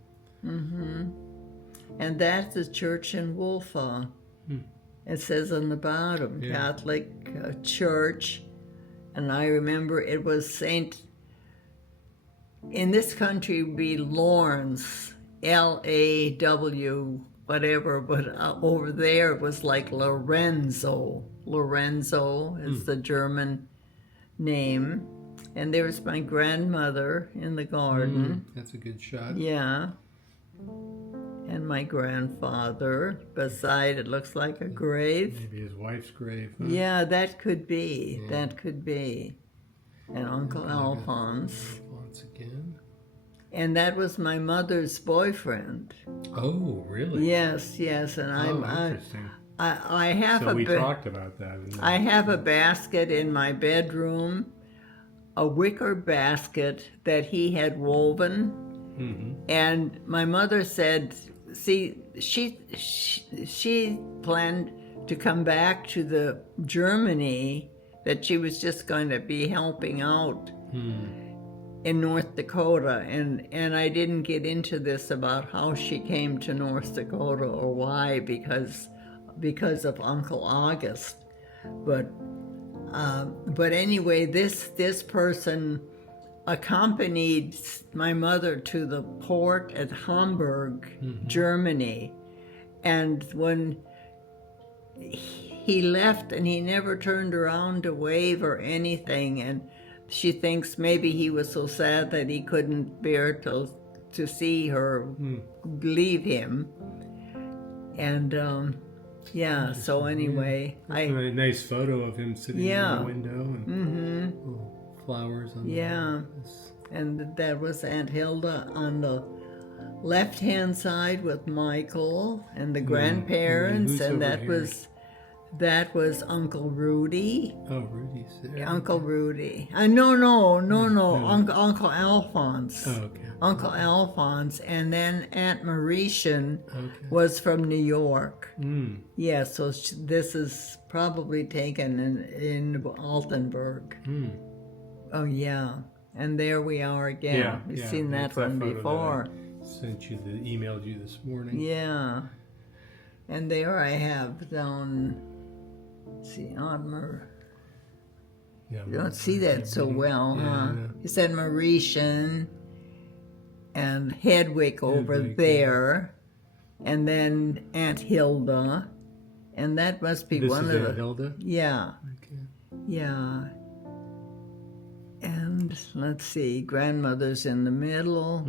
And that's the church in Wolfa. It says on the bottom, Catholic church. And I remember it was in this country would be Lawrence, L-A-W, whatever, but over there it was like Lorenzo. Lorenzo is the German name. And there's my grandmother in the garden. That's a good shot. Yeah. And my grandfather beside, it looks like a grave. Maybe his wife's grave. Huh? Yeah, that could be. Yeah. That could be. And Uncle Alphonse. Alphonse again. And that was my mother's boyfriend. Oh, really? Yes. And interesting. I have so we talked about that. I have a basket in my bedroom, a wicker basket that he had woven. And my mother said, see, she planned to come back to the Germany, that she was just going to be helping out. in North Dakota, and I didn't get into this about how she came to North Dakota or why, because of Uncle August, but anyway, this person accompanied my mother to the port at Hamburg, Germany, and when he left, and he never turned around to wave or anything, and she thinks maybe he was so sad that he couldn't bear to see her leave him. And yeah, so anyway, a nice photo of him sitting in the window and little flowers on and that was Aunt Hilda on the left-hand side with Michael and the grandparents, and that was Uncle Rudy. Oh, Rudy's there. Uncle Rudy. No. Uncle Alphonse. Oh, okay. Uncle Alphonse, and then Aunt Mauritian was from New York. Yeah, so this is probably taken in Altenburg. Oh, yeah. And there we are again. Yeah, You've seen that one before. Emailed you this morning. Yeah. And there I have down, see, Otmer. Yeah, You don't see that so well, huh? No. You said Mauritian and Hedwig over there, and then Aunt Hilda, and that must be one of the... Aunt Hilda? Yeah. Okay. Yeah. And let's see, grandmother's in the middle.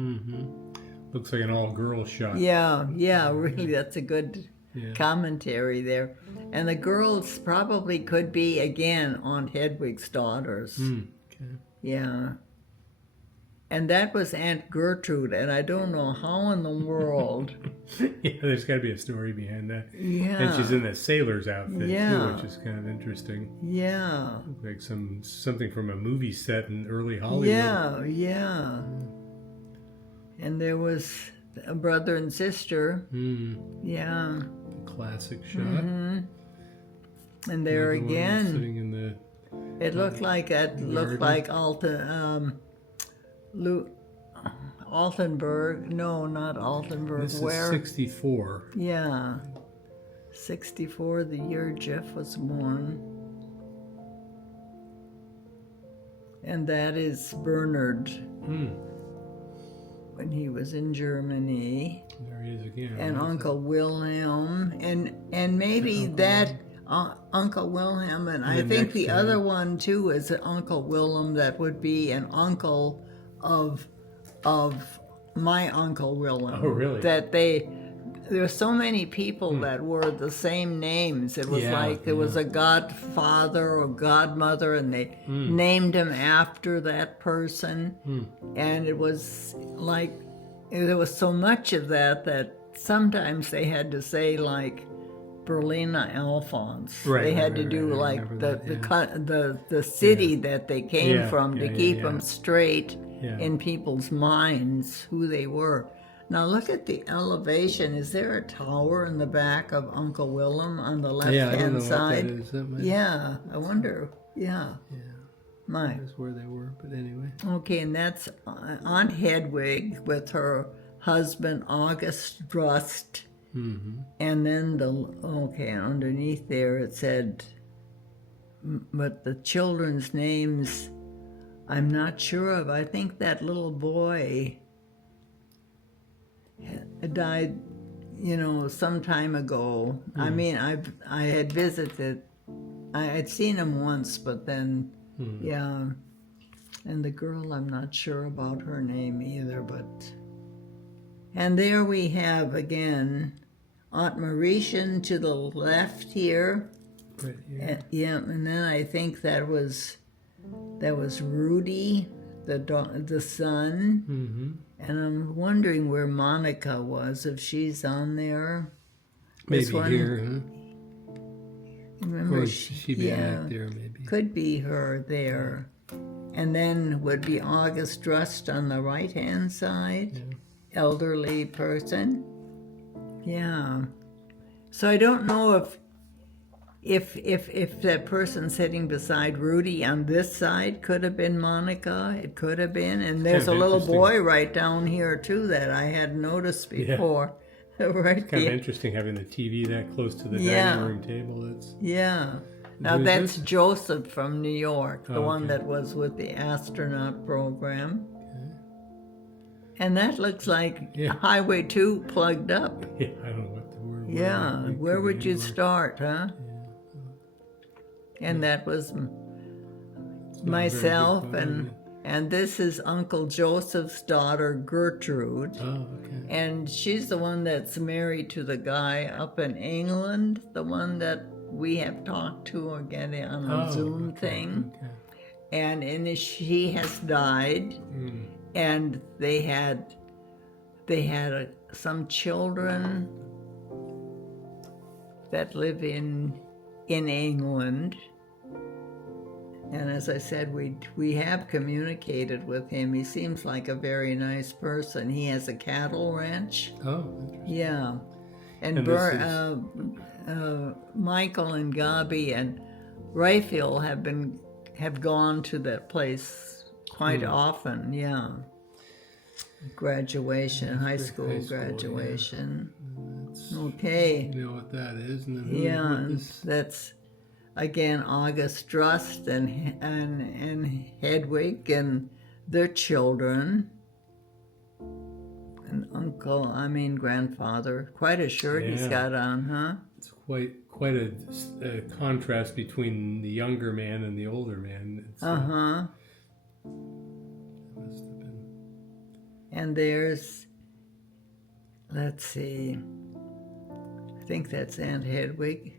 Looks like an all-girl shot. Yeah, really, that's a good commentary there. And the girls probably could be, again, Aunt Hedwig's daughters. Okay. Yeah. And that was Aunt Gertrude, and I don't know how in the world. Yeah, there's got to be a story behind that. Yeah. And she's in that sailor's outfit, too, which is kind of interesting. Yeah. Like something from a movie set in early Hollywood. Yeah. And there was a brother and sister. Yeah. Classic shot. And there again. Sitting in the it looked like Altenburg. No, not Altenburg. This Where? is 64. Yeah. 64, the year Jeff was born. And that is Bernard. When he was in Germany. There he is again. And Uncle Wilhelm. And maybe that Uncle Wilhelm, and I think the other one too is Uncle Willem. That would be an uncle of my Uncle Willem. Oh, really? That there are so many people that were the same names. It was like there was a godfather or godmother, and they named him after that person. And it was like there was so much of that sometimes they had to say like Berlina Alphonse. They had to do like the city that they came from to keep them straight in people's minds who they were. Now look at the elevation. Is there a tower in the back of Uncle Willem on the left-hand side? What that is. Yeah, I wonder. Yeah. That's where they were, but anyway. Okay, and that's Aunt Hedwig with her husband August Drust. And then underneath there it said, but the children's names I'm not sure of. I think that little boy died, some time ago. I mean, I had visited. I had seen him once, but then, and the girl, I'm not sure about her name either, but... And there we have, again, Aunt Mauritian to the left here. Right here. And then I think that was Rudy, the son. And I'm wondering where Monica was, if she's on there. Maybe here, huh? Remember, she'd be back there, maybe. Could be her there. And then would be August Drust on the right-hand side. Elderly person. Yeah. So I don't know if that person sitting beside Rudy on this side could have been Monica, it could have been. And there's a little boy right down here too that I hadn't noticed before. Yeah. Right. It's kind of interesting having the TV that close to the dining room table. Now that's Joseph from New York, the one that was with the astronaut program. And that looks like Highway 2 plugged up. Yeah, I don't know what the word. Yeah, where would you start, huh? Yeah. And that was myself, and this is Uncle Joseph's daughter, Gertrude. Oh, okay. And she's the one that's married to the guy up in England, the one that we have talked to again on a Zoom thing. Okay. And she has died. And they had some children that live in England. And as I said, we have communicated with him. He seems like a very nice person. He has a cattle ranch. Oh, interesting. Yeah. And Michael and Gabi and Raphael have gone to that place quite often, yeah. Graduation, high school graduation. Yeah. Okay. You know what that is? And then that's again August Drust and Hedwig and their children. And grandfather. Quite a shirt he's got on, huh? It's quite a contrast between the younger man and the older man. And there's, let's see, I think that's Aunt Hedwig.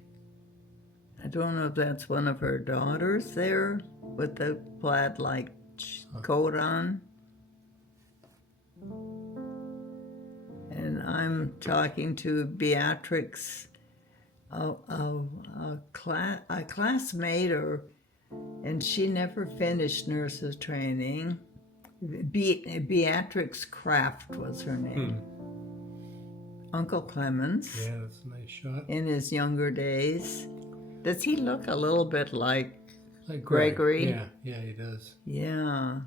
I don't know if that's one of her daughters there with the plaid-like coat on. And I'm talking to Beatrix, a classmate, and she never finished nurse's training. Beatrix Kraft was her name. Uncle Clemens. Yeah, that's a nice shot. In his younger days. Does he look a little bit like Gregory? Yeah, he does. Yeah.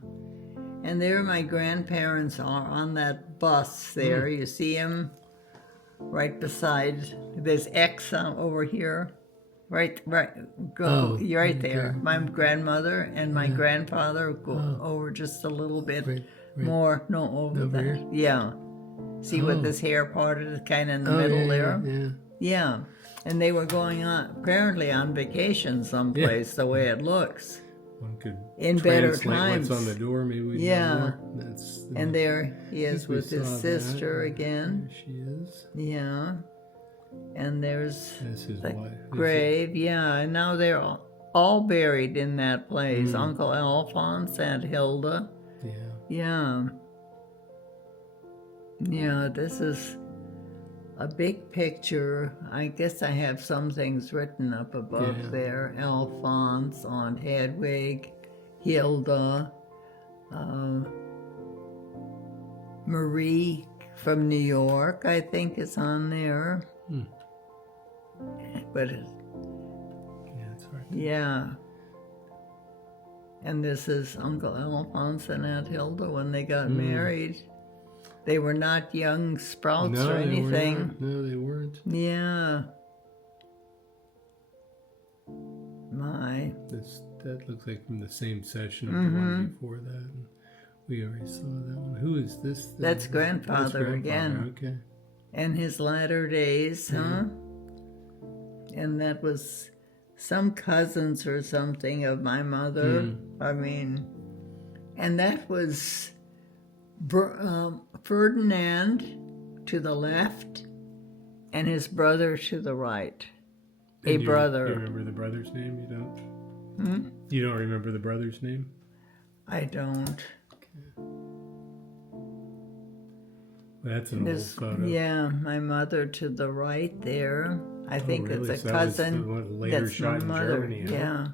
And there my grandparents are on that bus there. You see him right beside, there's X over here. Right, you're right there. My grandmother and my grandfather go over just a little bit more. No, over that. Here? Yeah. See with his hair parted kind of in the middle there? Yeah. And they were going apparently on vacation someplace, the way it looks. One could in better times. What's on the door, maybe we know more. And there he is with his sister again. There she is. Yeah. And there's his the grave, and now they're all buried in that place. Uncle Alphonse, Aunt Hilda. Yeah. This is a big picture. I guess I have some things written up above there. Alphonse, Aunt Hedwig, Hilda, Marie from New York, I think is on there. But it's hard. Yeah. And this is Uncle Alphonse and Aunt Hilda when they got married. They were not young sprouts or anything. No, they weren't. Yeah. That looks like from the same session of the one before that. We already saw that one. Who is this? That's grandfather again. Okay. And his latter days, huh? And that was some cousins or something of my mother. And that was Ferdinand to the left and his brother to the right. And brother. You remember the brother's name? You don't? You don't remember the brother's name? I don't. Okay. That's an old photo. Yeah, my mother to the right there. I think really? it's a cousin. That was the later that's shot my mother. In Germany, yeah.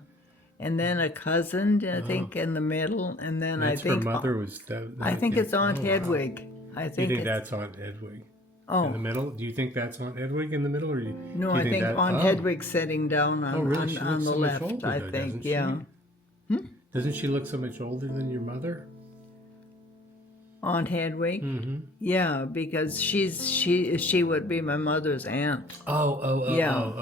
And then a cousin, I think, in the middle, and then I think her mother was. I think it's Aunt Hedwig. I think that's Aunt Hedwig. Oh. In the middle? Do you think that's Aunt Hedwig in the middle? Or No, I think Aunt Hedwig's sitting down on, really? on the so left, older, I though, think, she? yeah. Doesn't she look so much older than your mother? Aunt Hedwig? Mm-hmm. Yeah, because she would be my mother's aunt. Oh,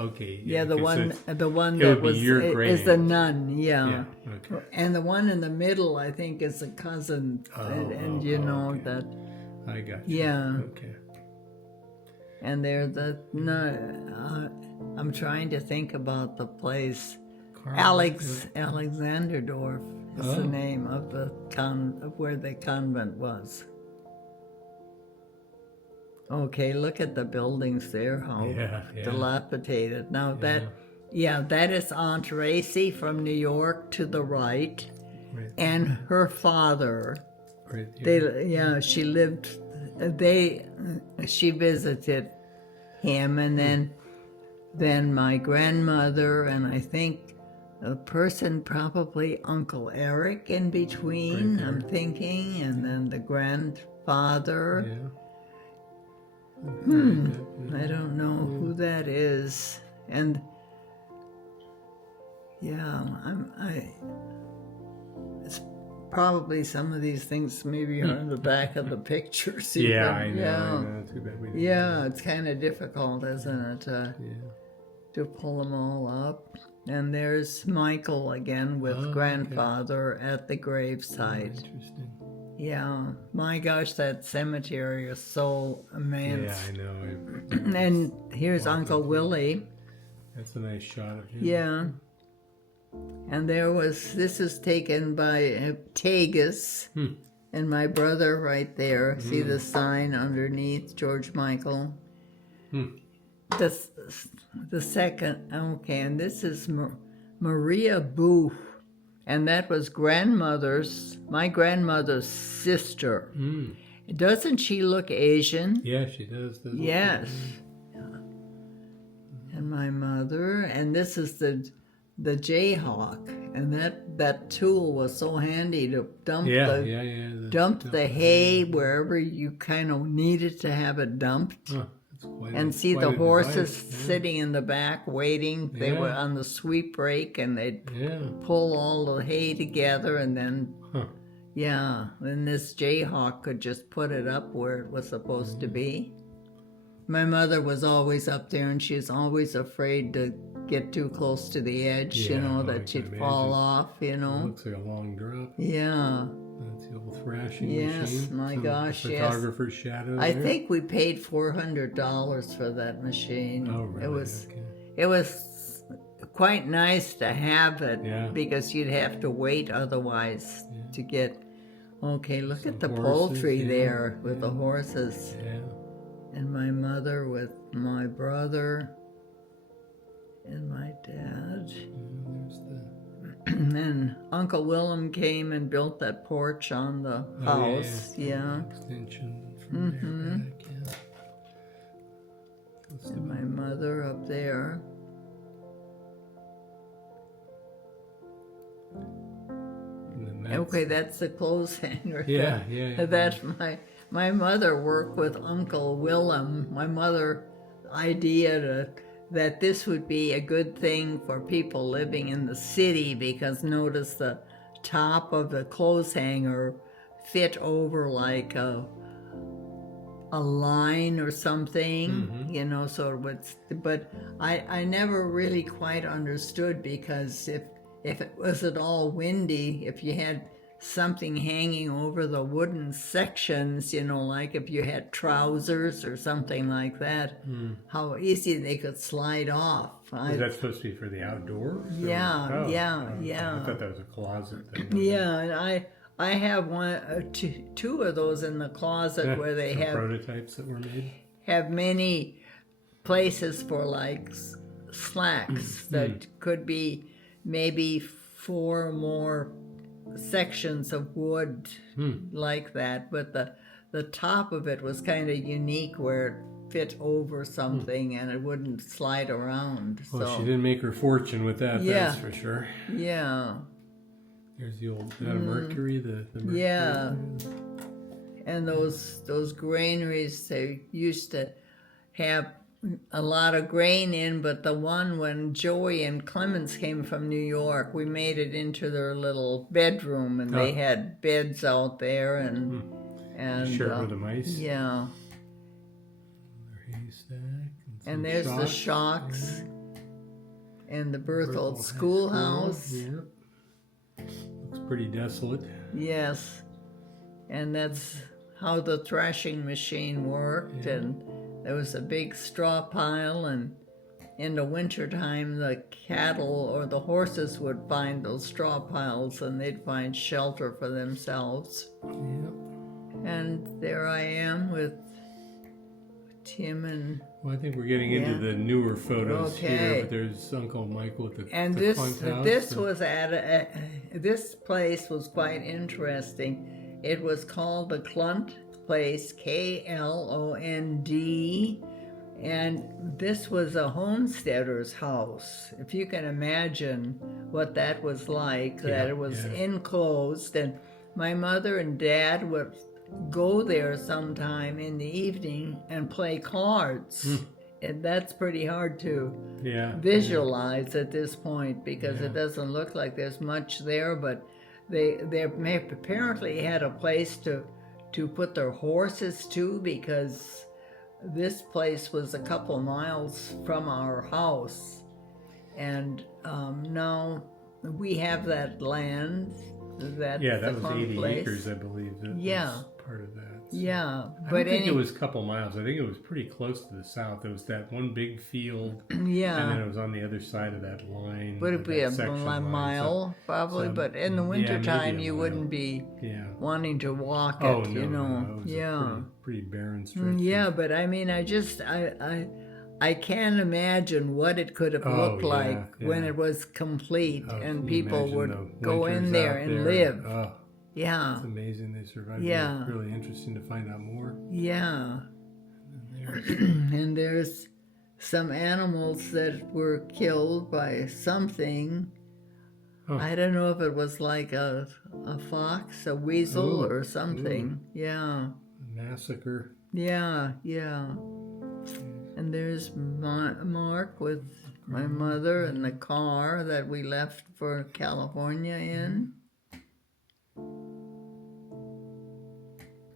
okay. Yeah, the one it that would be was your is the great-aunt. nun, yeah. Okay. And the one in the middle, I think, is a cousin, and you know okay. that. I got you. Yeah. Okay. And there's I'm trying to think about the place. Alexanderdorf is the name of the of where the convent was. Okay, look at the buildings there, how dilapidated. Now that is Aunt Racy from New York to the right, and her father. Right. She lived. She visited him, and then my grandmother, and I think a person, probably Uncle Eric in between, I'm thinking, and then the grandfather. Yeah. I don't know who that is. And it's probably some of these things maybe are in the back of the pictures. I know. Too bad we didn't it's kind of difficult, isn't it, to pull them all up. And there's Michael again with grandfather at the gravesite. Interesting. Yeah, my gosh, that cemetery is so immense. Yeah, I know. And here's Uncle Willie. That's a nice shot of him. Yeah. And this is taken by Tagus. And my brother right there. See the sign underneath, George Michael. The second, and this is Maria Booth. And that was my grandmother's sister. Doesn't she look Asian? Yeah, she does. Yes. And my mother, and this is the Jayhawk, and that tool was so handy to dump the hay wherever you kind of needed to have it dumped. And see the horses sitting in the back waiting. They were on the sweep rake, and they'd pull all the hay together, and then then this Jayhawk could just put it up where it was supposed to be. My mother was always up there, and she was always afraid to get too close to the edge, that she'd fall off, It looks like a long drop. Yeah. That's the old thrashing machine. Yes, my gosh, yes. Photographer's shadow I there. think we paid $400 for that machine. Oh, really? It was quite nice to have it because you'd have to wait otherwise to get. Okay, look at the poultry there with the horses. Yeah. And my mother with my brother and my dad. There's the... And Uncle Willem came and built that porch on the house. Extension from there back, And my mother up there. Okay, that's the clothes hanger. That's my mother worked with Uncle Willem. My mother idea that this would be a good thing for people living in the city, because notice the top of the clothes hanger fit over like a line or something, so it would, but I never really quite understood, because if it was at all windy, if you had something hanging over the wooden sections, like if you had trousers or something like that, how easy they could slide off. Is that supposed to be for the outdoors? Yeah. I thought that was a closet thing. Yeah, and I have two of those in the closet where they have prototypes that were made. Have many places for like slacks that could be maybe 4 more sections of wood like that, but the top of it was kind of unique where it fit over something and it wouldn't slide around. Well, so she didn't make her fortune with that, that's for sure. Yeah. There's the old Mercury, the Mercury. Yeah. And those granaries, they used to have a lot of grain in, but the one when Joey and Clemens came from New York, we made it into their little bedroom, and they had beds out there, and Shared with the mice. Yeah. Their haystack. And there's the shocks, and the Berthold schoolhouse. Yeah. Looks pretty desolate. Yes. And that's how the thrashing machine worked, and there was a big straw pile, and in the wintertime the cattle or the horses would find those straw piles and they'd find shelter for themselves. Yep. And there I am with Tim and... Well, I think we're getting into the newer photos here, but there's Uncle Michael at the this house. This place was quite interesting. It was called the Klunt Place, Klond, and this was a homesteader's house. If you can imagine what that was like, that it was enclosed, and my mother and dad would go there sometime in the evening and play cards. And that's pretty hard to visualize at this point, because it doesn't look like there's much there, but they apparently had a place to put their horses to, because this place was a couple miles from our house. And now we have that land. That was 80 acres, I believe. That was part of that. So. Yeah, but I don't think it was a couple miles. I think it was pretty close to the south. It was that one big field. Yeah. And then it was on the other side of that line. Would it be a mile, probably? But in the wintertime, you wouldn't be wanting to walk it, you know. It was a pretty barren stretch. Yeah, but I mean, I can't imagine what it could have looked like when it was complete and people would go in there and live. Yeah. It's amazing they survived. Yeah. It's really interesting to find out more. Yeah. And there's some animals that were killed by something. I don't know if it was like a fox, a weasel, or something. Yeah. Massacre. Yeah. And there's Mark with my mother in the car that we left for California in.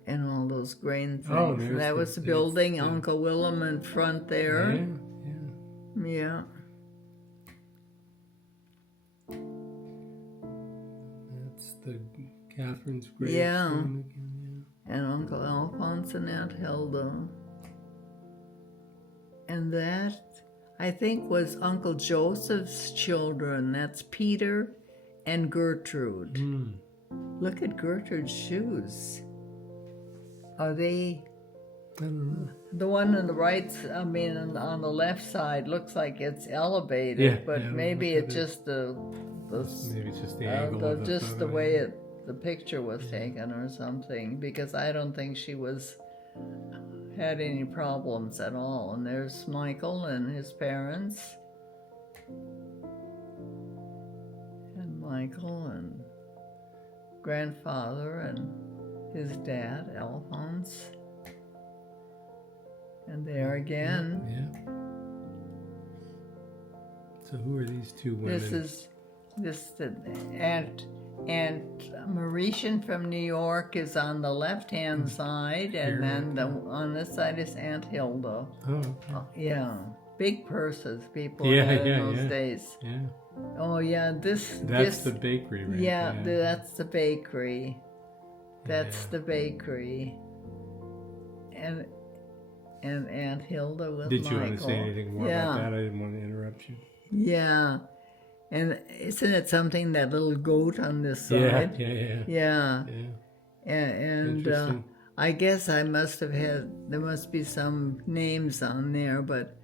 And all those grain things. That was the building, Uncle Willem in front there. Yeah. That's the Catherine's grave. Yeah. And Uncle Alphonse and Aunt Hilda. And that, I think, was Uncle Joseph's children. That's Peter and Gertrude. Look at Gertrude's shoes. Are they... I don't know. The one on the right, on the left side looks like it's elevated, but maybe it's just maybe it's just the angle of the way the picture was taken or something, because I don't think she had any problems at all. And there's Michael and his parents, and Michael and grandfather and his dad, Alphonse. And there again. Yeah. So who are these two women? This Aunt Mauritian from New York is on the left-hand side, and then on this side is Aunt Hilda. Oh, okay. Yeah. Big purses people had in those days. Yeah. Oh, yeah, That's the bakery, right? Yeah, that's the bakery. That's the bakery. And Aunt Hilda with Michael. Did you want to say anything more about that? I didn't want to interrupt you. Yeah. And isn't it something, that little goat on this side? Yeah. And I guess there must be some names on there, but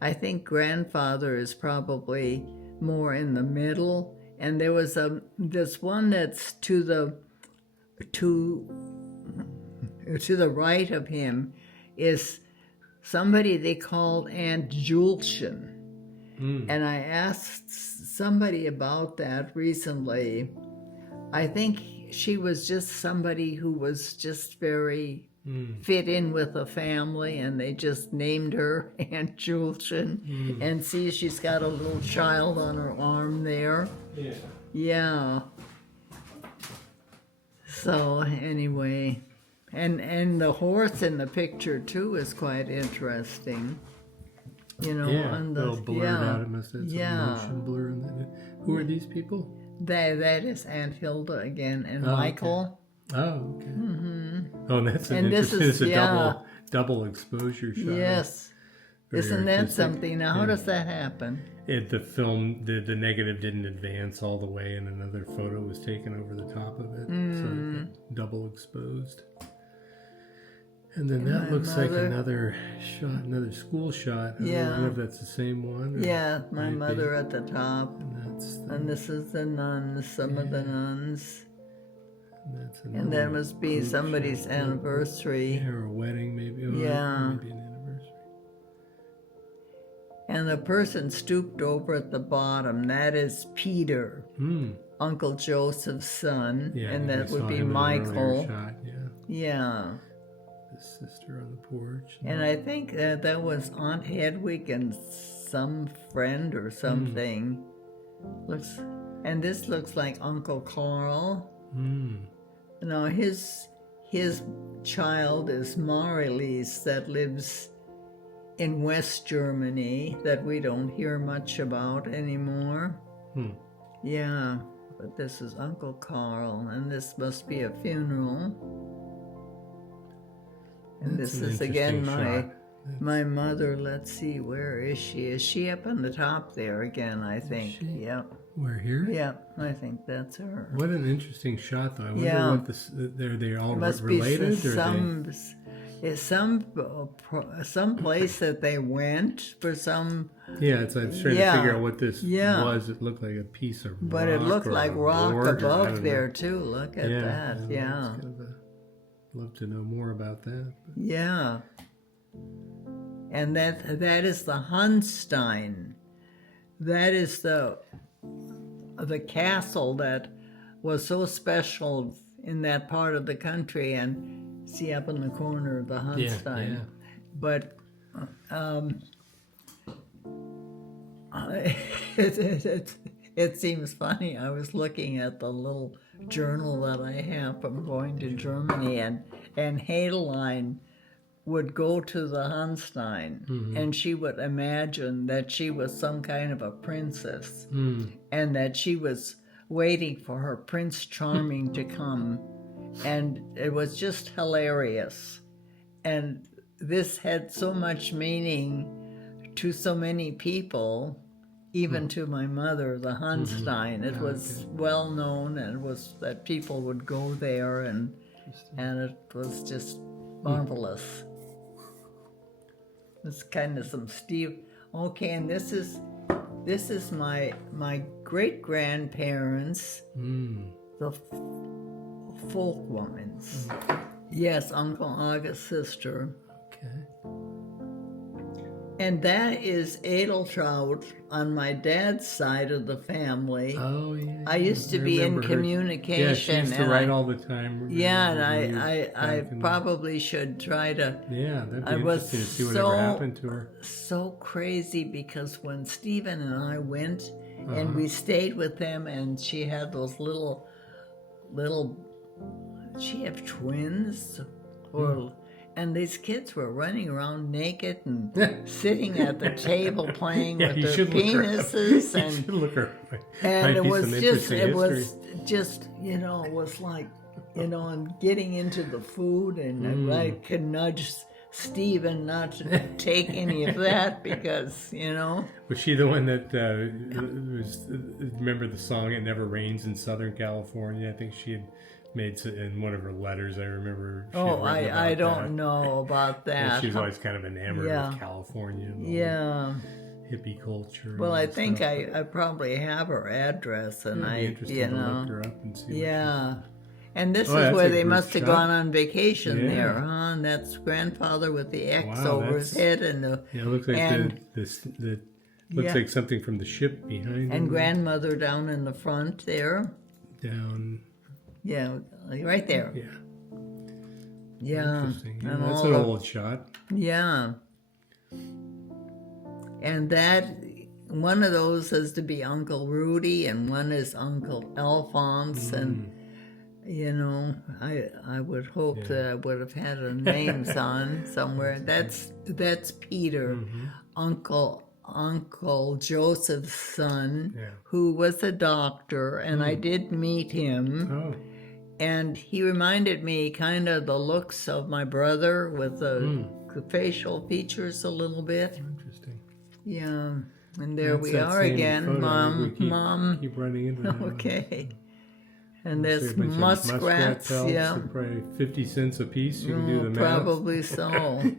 I think grandfather is probably more in the middle. And there was this one that's to the right of him is somebody they called Aunt Julchen. And I asked somebody about that recently. I think she was just somebody who was just very fit in with the family, and they just named her Aunt Julchen. And see, she's got a little child on her arm there. Yeah. Yeah. So anyway, and the horse in the picture too is quite interesting. You know, Yeah, on the, a little blurred out. It must have some motion blur in that. Who are these people? That is Aunt Hilda again, and Michael. Okay. Oh, okay. Oh, and that's This is double exposure shot. Yes. Isn't that something? Now, how does that happen? The film, the negative didn't advance all the way, and another photo was taken over the top of it, so double exposed. And then that looks like another shot, another school shot. I don't know if that's the same one. Yeah, my mother at the top. And this is the nuns, some of the nuns. And that must be somebody's anniversary. Yeah, or a wedding, maybe. Maybe an anniversary. And the person stooped over at the bottom, that is Peter, Uncle Joseph's son. Yeah, and that would be Michael. Shot, yeah. His sister on the porch. And I think that was Aunt Hedwig and some friend or something. And this looks like Uncle Carl. Now his child is Marilis, that lives in West Germany, that we don't hear much about anymore. Yeah, but this is Uncle Carl, and this must be a funeral. And That's this an is again shot. my mother. Let's see, where is she? Is she up on the top there again, I think? Yep. We're here? Yeah, I think that's her. What an interesting shot, though. I wonder what this. They're all must related, be or some place that they went for some. Yeah, it's. I was trying to figure out what this was. It looked like a piece of rock. But it looked like rock above there know. too. Look at that. Yeah. Love to know more about that. Yeah. And that is the Hunstein. That is the castle that was so special in that part of the country, and see up in the corner the Hunstein. Yeah. But it seems funny. I was looking at the little journal that I have from going to Germany, and Hadeline would go to the Hunstein, and she would imagine that she was some kind of a princess, and that she was waiting for her Prince Charming to come, and it was just hilarious. And this had so much meaning to so many people, even to my mother, the Hunstein. It was well known, and it was that people would go there, and it was just marvelous. It's kind of some Steve. Okay, and this is my great grandparents, the Folkwomans. Yes, Uncle August's sister. Okay. And that is Edeltraut on my dad's side of the family. Oh, yeah. I used to be in communication. Yeah, she used to write all the time. Yeah, and I probably should try to. Yeah, that'd be interesting to see whatever happened to her. So crazy, because when Stephen and I went and we stayed with them, and she had those little. She had twins, and these kids were running around naked and sitting at the table playing with their penises, and it was just it was like, and getting into the food, and I could nudge Stephen not to take any of that, because Was she the one that remember the song "It Never Rains in Southern California"? I think she had made in one of her letters. I remember. I don't know about that. And she was always kind of enamored with California. And hippie culture. Well, I think I probably have her address, and It'd be interesting to look her up and see. And this is where they must have gone on vacation there, huh? And that's grandfather with the X over his head, and the it looks like looks like something from the ship behind him. And grandmother down in the front there. Down. Yeah, right there. Yeah. Yeah. Interesting. Yeah, And that's all an the- old shot. Yeah. And that, one of those has to be Uncle Rudy, and one is Uncle Alphonse, and you know, I would hope that I would have had their names on somewhere. That's Peter, Uncle Joseph's son, who was a doctor, and I did meet him. Oh. And he reminded me kind of the looks of my brother with the facial features a little bit. Interesting. Yeah, and there That's we that are same again, photo. Mom. We Mom. keep running into that. Okay. And Let's there's say a bunch of muskrats. pelts, Yeah. they're probably 50 cents a piece. You can do the math. Probably so.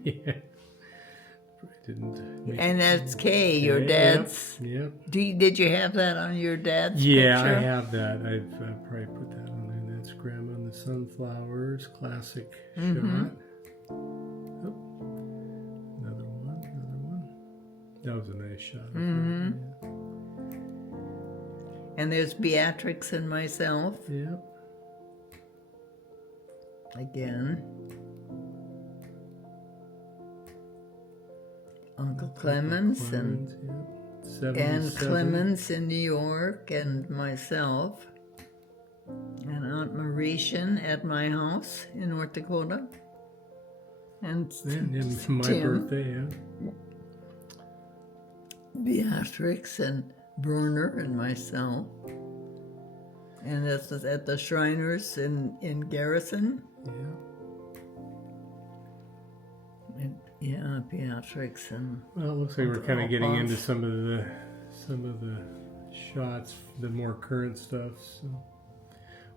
Yeah. Didn't. And that's Kay, your dad's. Yep. Did you have that on your dad's Yeah, picture? I have that. I've probably put that on there. That's Grandma and the Sunflowers, classic shot. Oh, another one. That was a nice shot. Yeah. And there's Beatrix and myself Yep. again. Uncle Clemens and Clemens in New York, and myself, and Aunt Mauritian at my house in North Dakota, and my Tim, birthday, Beatrix and Werner and myself, and this is at the Shriners in Garrison. And, yeah, Beatrix and. Well, it looks like we're kind of getting into some of the shots, the more current stuff. So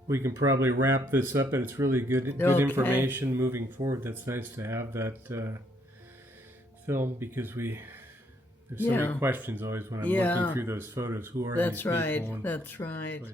we can probably wrap this up, and it's really good information moving forward. That's nice to have that film, because there's so many questions always when I'm looking through those photos. Who are these people? That's right. Nice.